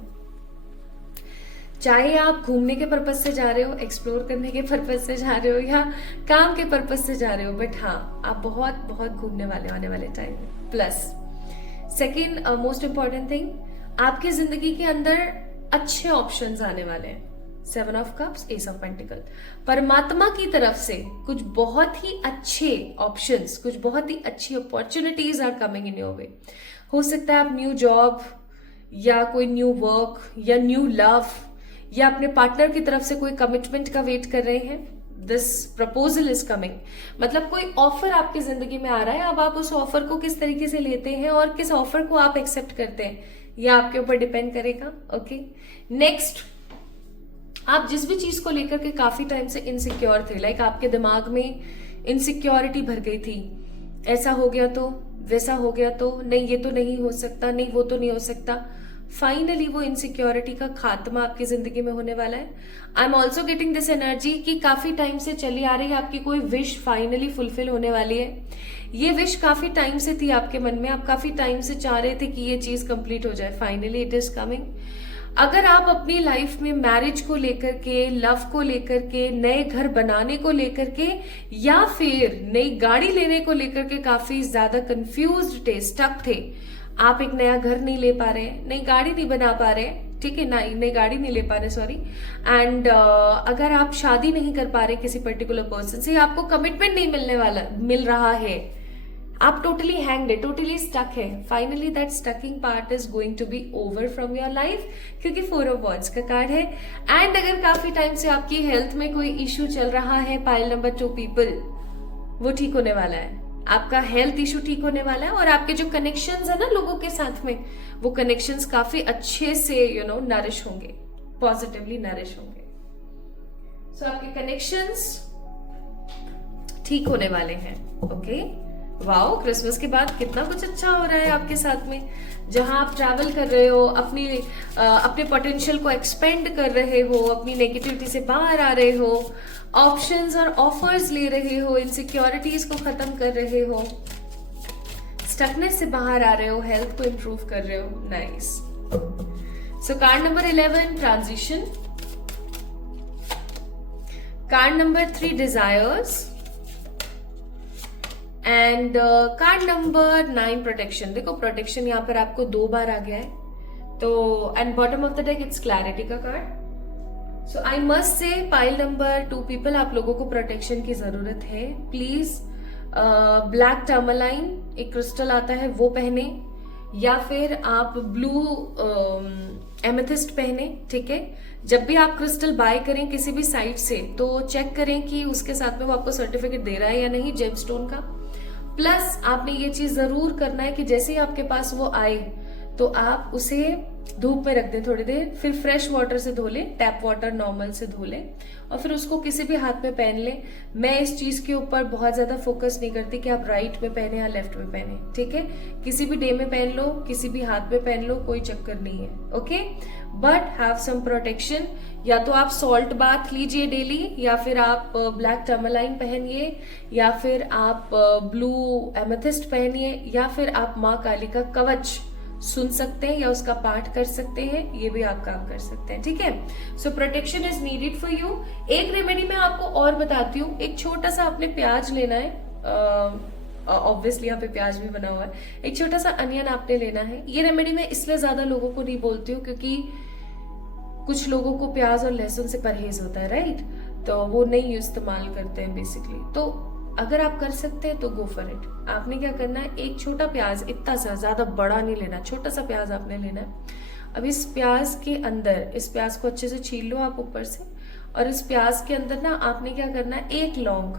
चाहे आप घूमने के पर्पज से जा रहे हो, एक्सप्लोर करने के पर्पज से जा रहे हो, या काम के पर्पज से जा रहे हो, बट हाँ आप बहुत बहुत घूमने वाले आने वाले टाइम में। Plus second most important thing, आपकी जिंदगी के अंदर अच्छे ऑप्शंस आने वाले हैं। 7 of cups, S of pentacle, परमात्मा की तरफ से कुछ बहुत ही अच्छे ऑप्शंस, कुछ बहुत ही अच्छी opportunities are coming in your way. हो सकता है आप न्यू जॉब या कोई न्यू वर्क या न्यू लव या अपने पार्टनर की तरफ से कोई कमिटमेंट का वेट कर रहे हैं, दिस प्रपोजल इज कमिंग, मतलब कोई ऑफर आपकी जिंदगी में आ रहा है। अब आप उस ऑफर को किस तरीके से लेते हैं और किस ऑफर को आप एक्सेप्ट करते हैं, यह आपके ऊपर डिपेंड करेगा। ओके, नेक्स्ट आप जिस भी चीज को लेकर के काफी टाइम से इनसिक्योर थे, लाइक आपके दिमाग में इनसिक्योरिटी भर गई थी, ऐसा हो गया तो, वैसा हो गया तो, नहीं ये तो नहीं हो सकता, नहीं वो तो नहीं हो सकता, फाइनली वो इनसिक्योरिटी का खात्मा आपकी जिंदगी में होने वाला है। I am also getting this energy कि काफी टाइम से चली आ रही है आपकी कोई विश फाइनली फुलफिल होने वाली है। ये विश काफी टाइम से थी आपके मन में, आप काफी टाइम से चाह रहे थे कि ये चीज कंप्लीट हो जाए, फाइनली इट इज कमिंग। अगर आप अपनी लाइफ में मैरिज को लेकर के, लव को लेकर के, नए घर बनाने को लेकर के, या फिर नई गाड़ी लेने को लेकर के काफी ज्यादा कंफ्यूज्ड थे, स्टक थे, आप एक नया घर नहीं ले पा रहे, नई गाड़ी नहीं बना पा रहे, ठीक है, नई गाड़ी नहीं ले पा रहे, सॉरी, एंड अगर आप शादी नहीं कर पा रहे किसी पर्टिकुलर पर्सन से, आपको कमिटमेंट नहीं मिल रहा है, आप टोटली हैंग्ड है, टोटली स्टक है, finally that stucking part is going to be over from your life, क्योंकि 4 ऑफ वॉन्ड्स का कार्ड है। एंड अगर काफी टाइम से आपकी हेल्थ में कोई इश्यू चल रहा है, पाइल नंबर 2 पीपल, वो ठीक होने वाला है, आपका हेल्थ इशू ठीक होने वाला है, और आपके जो कनेक्शंस है ना लोगों के साथ में, वो कनेक्शंस काफी अच्छे से नरिश होंगे, पॉजिटिवली नरिश होंगे। सो आपके कनेक्शंस ठीक होने वाले हैं। ओके, वाओ, क्रिसमस के बाद कितना कुछ अच्छा हो रहा है आपके साथ में, जहां आप ट्रैवल कर रहे हो, अपने पोटेंशियल को एक्सपेंड कर रहे हो, अपनी नेगेटिविटी से बाहर आ रहे हो, ऑप्शंस और ऑफर्स ले रहे हो, इनसिक्योरिटीज को खत्म कर रहे हो, स्टकनेस से बाहर आ रहे हो, हेल्थ को इंप्रूव कर रहे हो, nice. So card number 11 transition, card number 3 desires, and card number 9 protection. देखो प्रोटेक्शन यहाँ पर आपको 2 बार आ गया है, तो and bottom of the deck it's clarity का card. So I must say pile number 2 people, आप लोगों को प्रोटेक्शन की जरूरत है। प्लीज ब्लैक टर्मलाइन एक क्रिस्टल आता है वो पहने, या फिर आप ब्लू एमेथिस्ट पहने, ठीक है। जब भी आप क्रिस्टल बाय करें किसी भी साइट से, तो चेक करें कि उसके साथ में वो आपको सर्टिफिकेट दे रहा है या नहीं जेमस्टोन का। प्लस आपने ये चीज जरूर करना है कि जैसे ही आपके पास वो आए तो आप उसे धूप में रख दें थोड़ी देर, फिर फ्रेश वाटर से धो लें, टैप वाटर नॉर्मल से धो लें, और फिर उसको किसी भी हाथ में पहन लें। मैं इस चीज के ऊपर बहुत ज्यादा फोकस नहीं करती कि आप राइट में पहने या लेफ्ट में पहने, ठीक है। किसी भी डे में पहन लो, किसी भी हाथ में पहन लो, कोई चक्कर नहीं है, okay. But have some protection. या तो आप सॉल्ट बाथ लीजिए डेली, या फिर आप ब्लैक टर्मलाइन पहनिए, या फिर आप ब्लू एमेथिस्ट पहनिए, या फिर आप माँ काली का कवच सुन सकते हैं या उसका पाठ कर सकते हैं, ये भी आप काम कर सकते हैं, ठीक है। So protection is needed for you. एक रेमेडी मैं आपको और बताती हूँ। एक छोटा सा आपने प्याज लेना है, ऑब्वियसली यहाँ पे प्याज भी बना हुआ है। एक छोटा सा अनियन आपने लेना है। ये रेमेडी मैं इसलिए ज्यादा लोगों को नहीं बोलती हूँ क्योंकि कुछ लोगों को प्याज और लहसुन से परहेज होता है, राइट, तो वो नहीं इस्तेमाल करते हैं बेसिकली। तो अगर आप कर सकते हैं तो गो फॉर इट। आपने क्या करना है, एक छोटा प्याज, इतना सा, ज्यादा बड़ा नहीं लेना, छोटा सा प्याज आपने लेना है। अब इस प्याज के अंदर, इस प्याज को अच्छे से छील लो आप ऊपर से, और इस प्याज के अंदर ना आपने क्या करना है, 1 लौंग,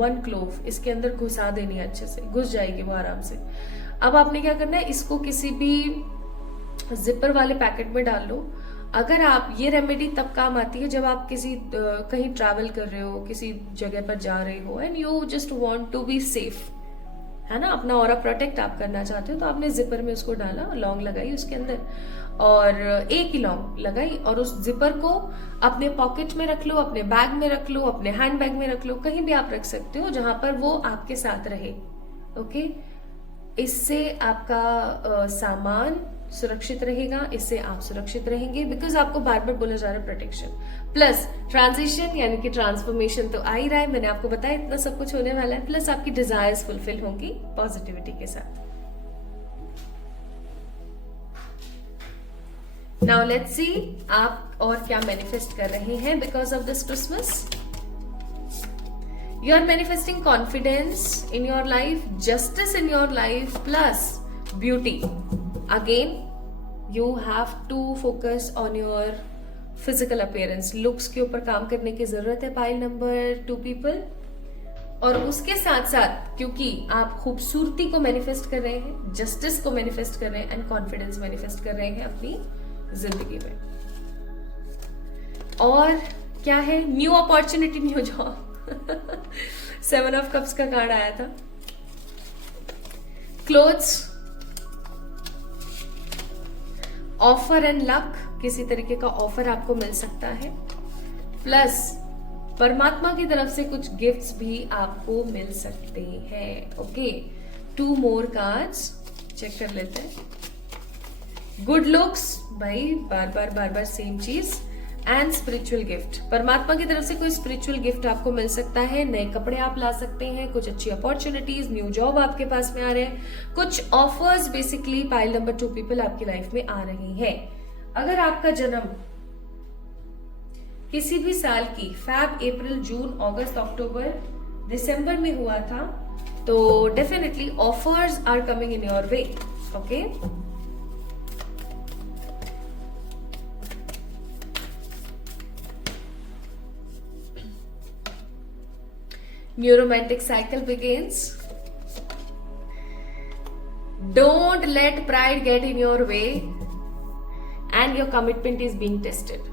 1 क्लोव इसके अंदर घुसा देनी है, अच्छे से घुस जाएगी वो आराम से। अब आपने क्या करना है, इसको किसी भी जिपर वाले पैकेट में डाल लो। अगर आप, ये रेमेडी तब काम आती है जब आप कहीं ट्रैवल कर रहे हो, किसी जगह पर जा रहे हो, and you just want to be safe, है ना, अपना ऑरा प्रोटेक्ट आप करना चाहते हो, तो आपने जिपर में उसको डाला, लौंग लगाई उसके अंदर, और 1 ही लौंग लगाई, और उस जिपर को अपने पॉकेट में रख लो, अपने बैग में रख लो, अपने हैंड बैग में रख लो, कहीं भी आप रख सकते हो जहां पर वो आपके साथ रहे, ओके। इससे आपका सामान सुरक्षित रहेगा, इससे आप सुरक्षित रहेंगे, बिकॉज आपको बार बार बोला जा रहा है प्रोटेक्शन। प्लस ट्रांजिशन यानी कि ट्रांसफॉर्मेशन तो आ ही रहा है, मैंने आपको बताया इतना सब कुछ होने वाला है। प्लस आपकी डिजायर्स फुलफिल होंगी पॉजिटिविटी के साथ। नाउ लेट्स सी आप और क्या मैनिफेस्ट कर रहे हैं because of this Christmas. You are manifesting confidence in your life, justice in your life, plus beauty. Again, you have to focus on your physical appearance. Looks के ऊपर काम करने की जरूरत है पाइल नंबर 2 people. और उसके साथ साथ क्योंकि आप खूबसूरती को मैनिफेस्ट कर रहे हैं, जस्टिस को मैनिफेस्ट कर रहे हैं, एंड कॉन्फिडेंस मैनिफेस्ट कर रहे हैं अपनी जिंदगी में। और क्या है, new opportunity, new job. 7 of cups का कार्ड आया था। क्लोथ्स, ऑफर एंड लक, किसी तरीके का ऑफर आपको मिल सकता है, प्लस परमात्मा की तरफ से कुछ गिफ्ट्स भी आपको मिल सकते हैं। ओके, 2 मोर कार्ड्स चेक कर लेते हैं। गुड लुक्स, भाई बार बार सेम चीज, एंड स्पिरिचुअल गिफ्ट, परमात्मा की तरफ से कोई स्पिरिचुअल गिफ्ट आपको मिल सकता है, नए कपड़े आप ला सकते हैं, कुछ अच्छी अपॉर्चुनिटीज, न्यू जॉब आपके पास में आ रहे हैं, कुछ offers basically pile number 2 people आपकी लाइफ में आ रही हैं। अगर आपका जन्म किसी भी साल की फैब, अप्रैल, जून, अगस्त, अक्टूबर, दिसंबर में हुआ था तो definitely offers are coming in your way. Okay, new romantic cycle begins. Don't let pride get in your way and your commitment is being tested.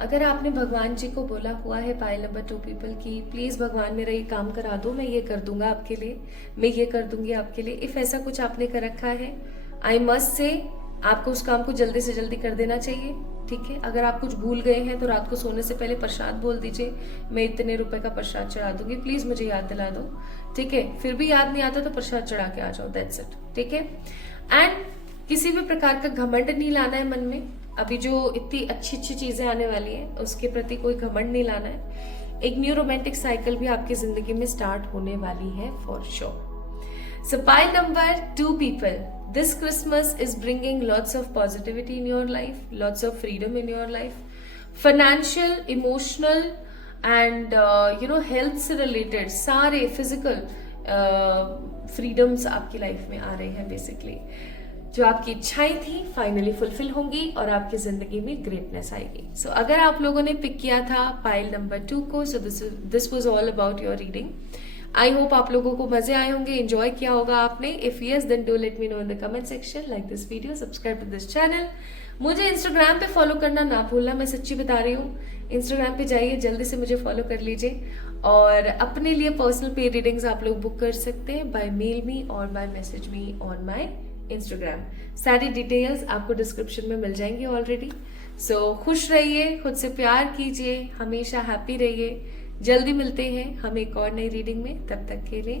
अगर आपने भगवान जी को बोला हुआ है पाइल नंबर 2 पीपल की प्लीज भगवान मेरा ये काम करा दो, मैं ये कर दूंगा आपके लिए, मैं ये कर दूंगी आपके लिए, इफ ऐसा कुछ आपने कर रखा है, आई मस्ट से आपको उस काम को जल्दी से जल्दी कर देना चाहिए। ठीक है, अगर आप कुछ भूल गए हैं तो रात को सोने से पहले प्रसाद बोल दीजिए, मैं इतने रुपए का प्रसाद चढ़ा दूंगी, प्लीज मुझे याद दिला दो। ठीक है, फिर भी याद नहीं आता तो प्रसाद चढ़ा के आ जाओ, दैट्स इट। ठीक है, एंड किसी भी प्रकार का घमंड नहीं लाना है मन में, अभी जो इतनी अच्छी अच्छी चीजें आने वाली हैं उसके प्रति कोई घमंड नहीं लाना है। एक न्यू रोमांटिक साइकिल भी आपकी जिंदगी में स्टार्ट होने वाली है for sure. So pile number 2 people, this Christmas is bringing lots of positivity in your life, lots of freedom in your life, financial, emotional and health से related सारे physical freedoms आपकी लाइफ में आ रहे हैं। Basically जो आपकी इच्छाएं थी फाइनली फुलफिल होंगी और आपकी जिंदगी में ग्रेटनेस आएगी। सो अगर आप लोगों ने पिक किया था पाइल नंबर 2 को, so this was all about your reading. I hope आप लोगों को मजे आए होंगे, एंजॉय किया होगा आपने। If yes then do let me know in the comment section, like this video, subscribe to this channel. मुझे इंस्टाग्राम पे फॉलो करना ना भूलना, मैं सच्ची बता रही हूँ, इंस्टाग्राम पे जाइए, जल्दी से मुझे फॉलो कर लीजिए और अपने लिए पर्सनल पे रीडिंग्स आप लोग बुक कर सकते हैं बाय मेल मी और by message me on my Instagram. सारी डिटेल्स आपको डिस्क्रिप्शन में मिल जाएंगी ऑलरेडी। सो खुश रहिए, खुद से प्यार कीजिए, हमेशा हैप्पी रहिए। जल्दी मिलते हैं हम एक और नई रीडिंग में, तब तक के लिए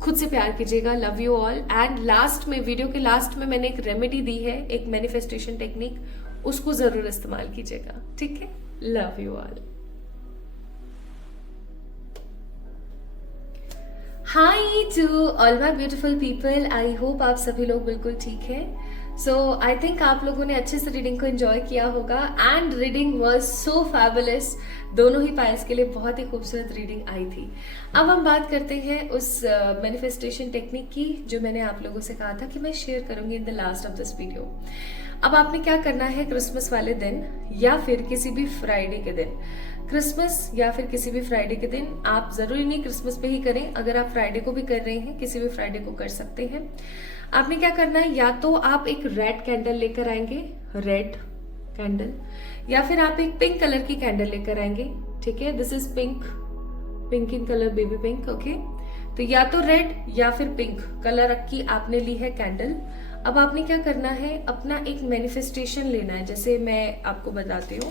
खुद से प्यार कीजिएगा। Love you all. And last में, वीडियो के लास्ट में मैंने एक रेमेडी दी है, एक मैनिफेस्टेशन टेक्निक, उसको जरूर इस्तेमाल कीजिएगा। ठीक है, love you all. Hi to all my beautiful people, I hope आप सभी लोग बिल्कुल ठीक है। सो आई थिंक आप लोगों ने अच्छे से रीडिंग को एंजॉय किया होगा and reading was so fabulous. दोनों ही पाइल्स के लिए बहुत ही खूबसूरत रीडिंग आई थी। अब हम बात करते हैं उस मैनिफेस्टेशन टेक्निक की जो मैंने आप लोगों से कहा था कि मैं शेयर करूंगी in the last of this video. अब आपने क्या करना है, क्रिसमस वाले दिन या फिर किसी भी फ्राइडे के दिन, क्रिसमस या फिर किसी भी फ्राइडे के दिन, आप जरूरी नहीं क्रिसमस पे ही करें, अगर आप फ्राइडे को भी कर रहे हैं किसी भी फ्राइडे को कर सकते हैं। आपने क्या करना है, या तो आप एक रेड कैंडल लेकर आएंगे, रेड कैंडल, या फिर आप एक पिंक कलर की कैंडल लेकर आएंगे। ठीक है, this is pink, pink in colour, baby pink. Okay, तो या तो रेड या फिर पिंक कलर की आपने ली है कैंडल। अब आपने क्या करना है, अपना एक मैनिफेस्टेशन लेना है। जैसे मैं आपको बताती हूँ,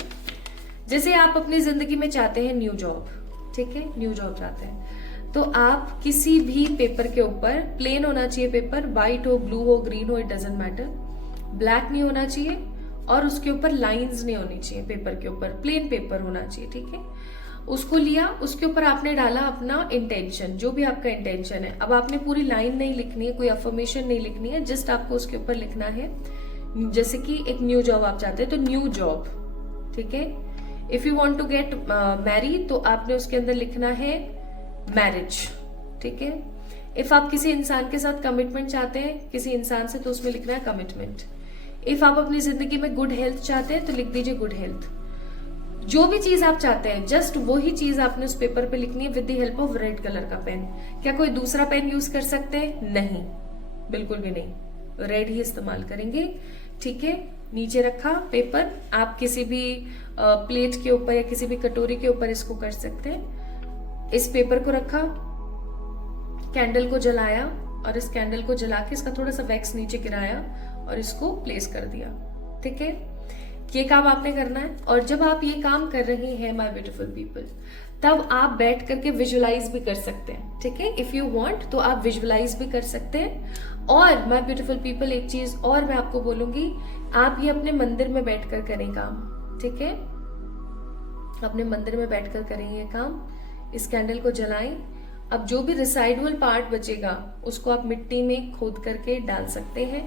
जैसे आप अपनी जिंदगी में चाहते हैं न्यू जॉब, ठीक है, न्यू जॉब चाहते हैं, तो आप किसी भी पेपर के ऊपर, प्लेन होना चाहिए पेपर, व्हाइट हो, ब्लू हो, ग्रीन हो, इट डजंट मैटर, ब्लैक नहीं होना चाहिए और उसके ऊपर लाइंस नहीं होनी चाहिए, पेपर के ऊपर प्लेन पेपर होना चाहिए। ठीक है, उसको लिया, उसके ऊपर आपने डाला अपना इंटेंशन, जो भी आपका इंटेंशन है। अब आपने पूरी लाइन नहीं लिखनी है, कोई अफर्मेशन नहीं लिखनी है, जस्ट आपको उसके ऊपर लिखना है, जैसे कि एक न्यू जॉब आप चाहते हैं तो न्यू जॉब। ठीक है, if you want to get married तो आपने उसके अंदर लिखना है मैरिज। ठीक है, इफ आप किसी इंसान के साथ कमिटमेंट चाहते हैं, किसी इंसान से, तो उसमें लिखना है कमिटमेंट। इफ आप अपनी जिंदगी में गुड हेल्थ चाहते हैं तो लिख दीजिए गुड हेल्थ। जो भी चीज आप चाहते हैं जस्ट वही चीज आपने उस पेपर पे लिखनी है with the help of red colour का पेन। क्या कोई दूसरा पेन यूज कर सकते हैं? नहीं, बिल्कुल भी नहीं, रेड ही इस्तेमाल करेंगे। ठीक है, नीचे रखा पेपर, आप किसी भी प्लेट के ऊपर या किसी भी कटोरी के ऊपर इसको कर सकते हैं। इस पेपर को रखा, कैंडल को जलाया और इस कैंडल को जला के इसका थोड़ा सा वैक्स नीचे गिराया और इसको प्लेस कर दिया। ठीक है, ये काम आपने करना है। और जब आप ये काम कर रही हैं माय ब्यूटीफुल पीपल, तब आप बैठ करके विजुअलाइज भी कर सकते हैं। ठीक है, इफ यू वांट तो आप विजुअलाइज भी कर सकते हैं। और माय ब्यूटीफुल पीपल, एक चीज और मैं आपको बोलूंगी, आप ये अपने मंदिर में बैठकर करें काम। ठीक है, अपने मंदिर में बैठकर करें ये काम। इस कैंडल को जलाएं। अब जो भी रिसाइडुअल पार्ट बचेगा उसको आप मिट्टी में खोद करके डाल सकते हैं।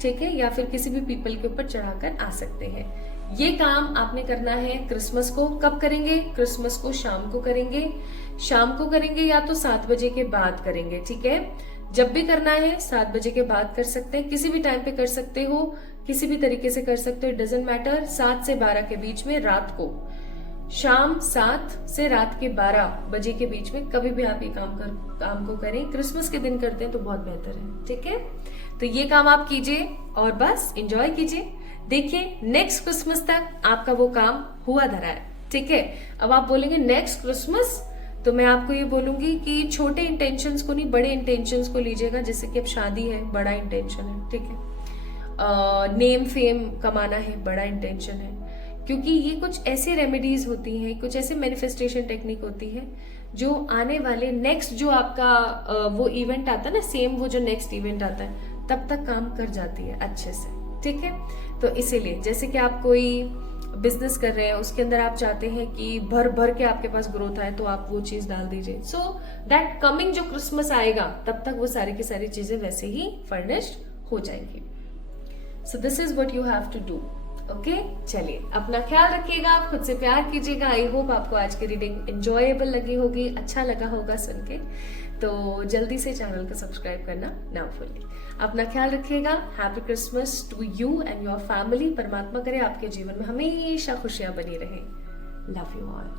ठीक है, या फिर किसी भी पीपल के ऊपर चढ़ाकर आ सकते हैं। ये काम आपने करना है क्रिसमस को। कब करेंगे? क्रिसमस को शाम को करेंगे। शाम को करेंगे या तो 7 बजे के बाद करेंगे। ठीक है, जब भी करना है 7 बजे के बाद कर सकते हैं, किसी भी टाइम पे कर सकते हो, किसी भी तरीके से कर सकते हो, इट डजंट मैटर। 7 से 12 के बीच में रात को, शाम 7 से रात के 12 बजे के बीच में कभी भी आप ये काम को करें। क्रिसमस के दिन करते हैं तो बहुत बेहतर है। ठीक है, तो ये काम आप कीजिए और बस एंजॉय कीजिए। देखिए नेक्स्ट क्रिसमस तक आपका वो काम हुआ धरा है। ठीक है, अब आप बोलेंगे नेक्स्ट क्रिसमस, तो मैं आपको ये बोलूंगी कि छोटे इंटेंशंस को नहीं, बड़े इंटेंशंस को लीजिएगा। जैसे कि अब शादी है, बड़ा इंटेंशन है। ठीक है, नेम फेम कमाना है, बड़ा इंटेंशन है। क्योंकि ये कुछ ऐसे रेमेडीज होती हैं, कुछ ऐसे मैनिफेस्टेशन टेक्निक होती है जो आने वाले नेक्स्ट जो आपका वो इवेंट आता है ना, सेम वो जो नेक्स्ट इवेंट आता है तब तक काम कर जाती है अच्छे से। ठीक है, तो इसीलिए जैसे कि आप कोई बिजनेस कर रहे हैं, उसके अंदर आप चाहते हैं कि भर भर के आपके पास ग्रोथ आए, तो आप वो चीज डाल दीजिए। सो दैट कमिंग जो क्रिसमस आएगा तब तक वो सारी की सारी चीजें वैसे ही फर्निश्ड हो जाएंगी। So this is what you have to do. Okay, चलिए अपना ख्याल रखिएगा, खुद से प्यार कीजिएगा। आई होप आपको आज की रीडिंग एंजॉयबल लगी होगी, अच्छा लगा होगा सुन के। तो जल्दी से चैनल को सब्सक्राइब करना ना भूलिए। अपना ख्याल रखिएगा। Happy Christmas to you and your family. परमात्मा करे आपके जीवन में हमेशा खुशियां बनी रहे। Love you all.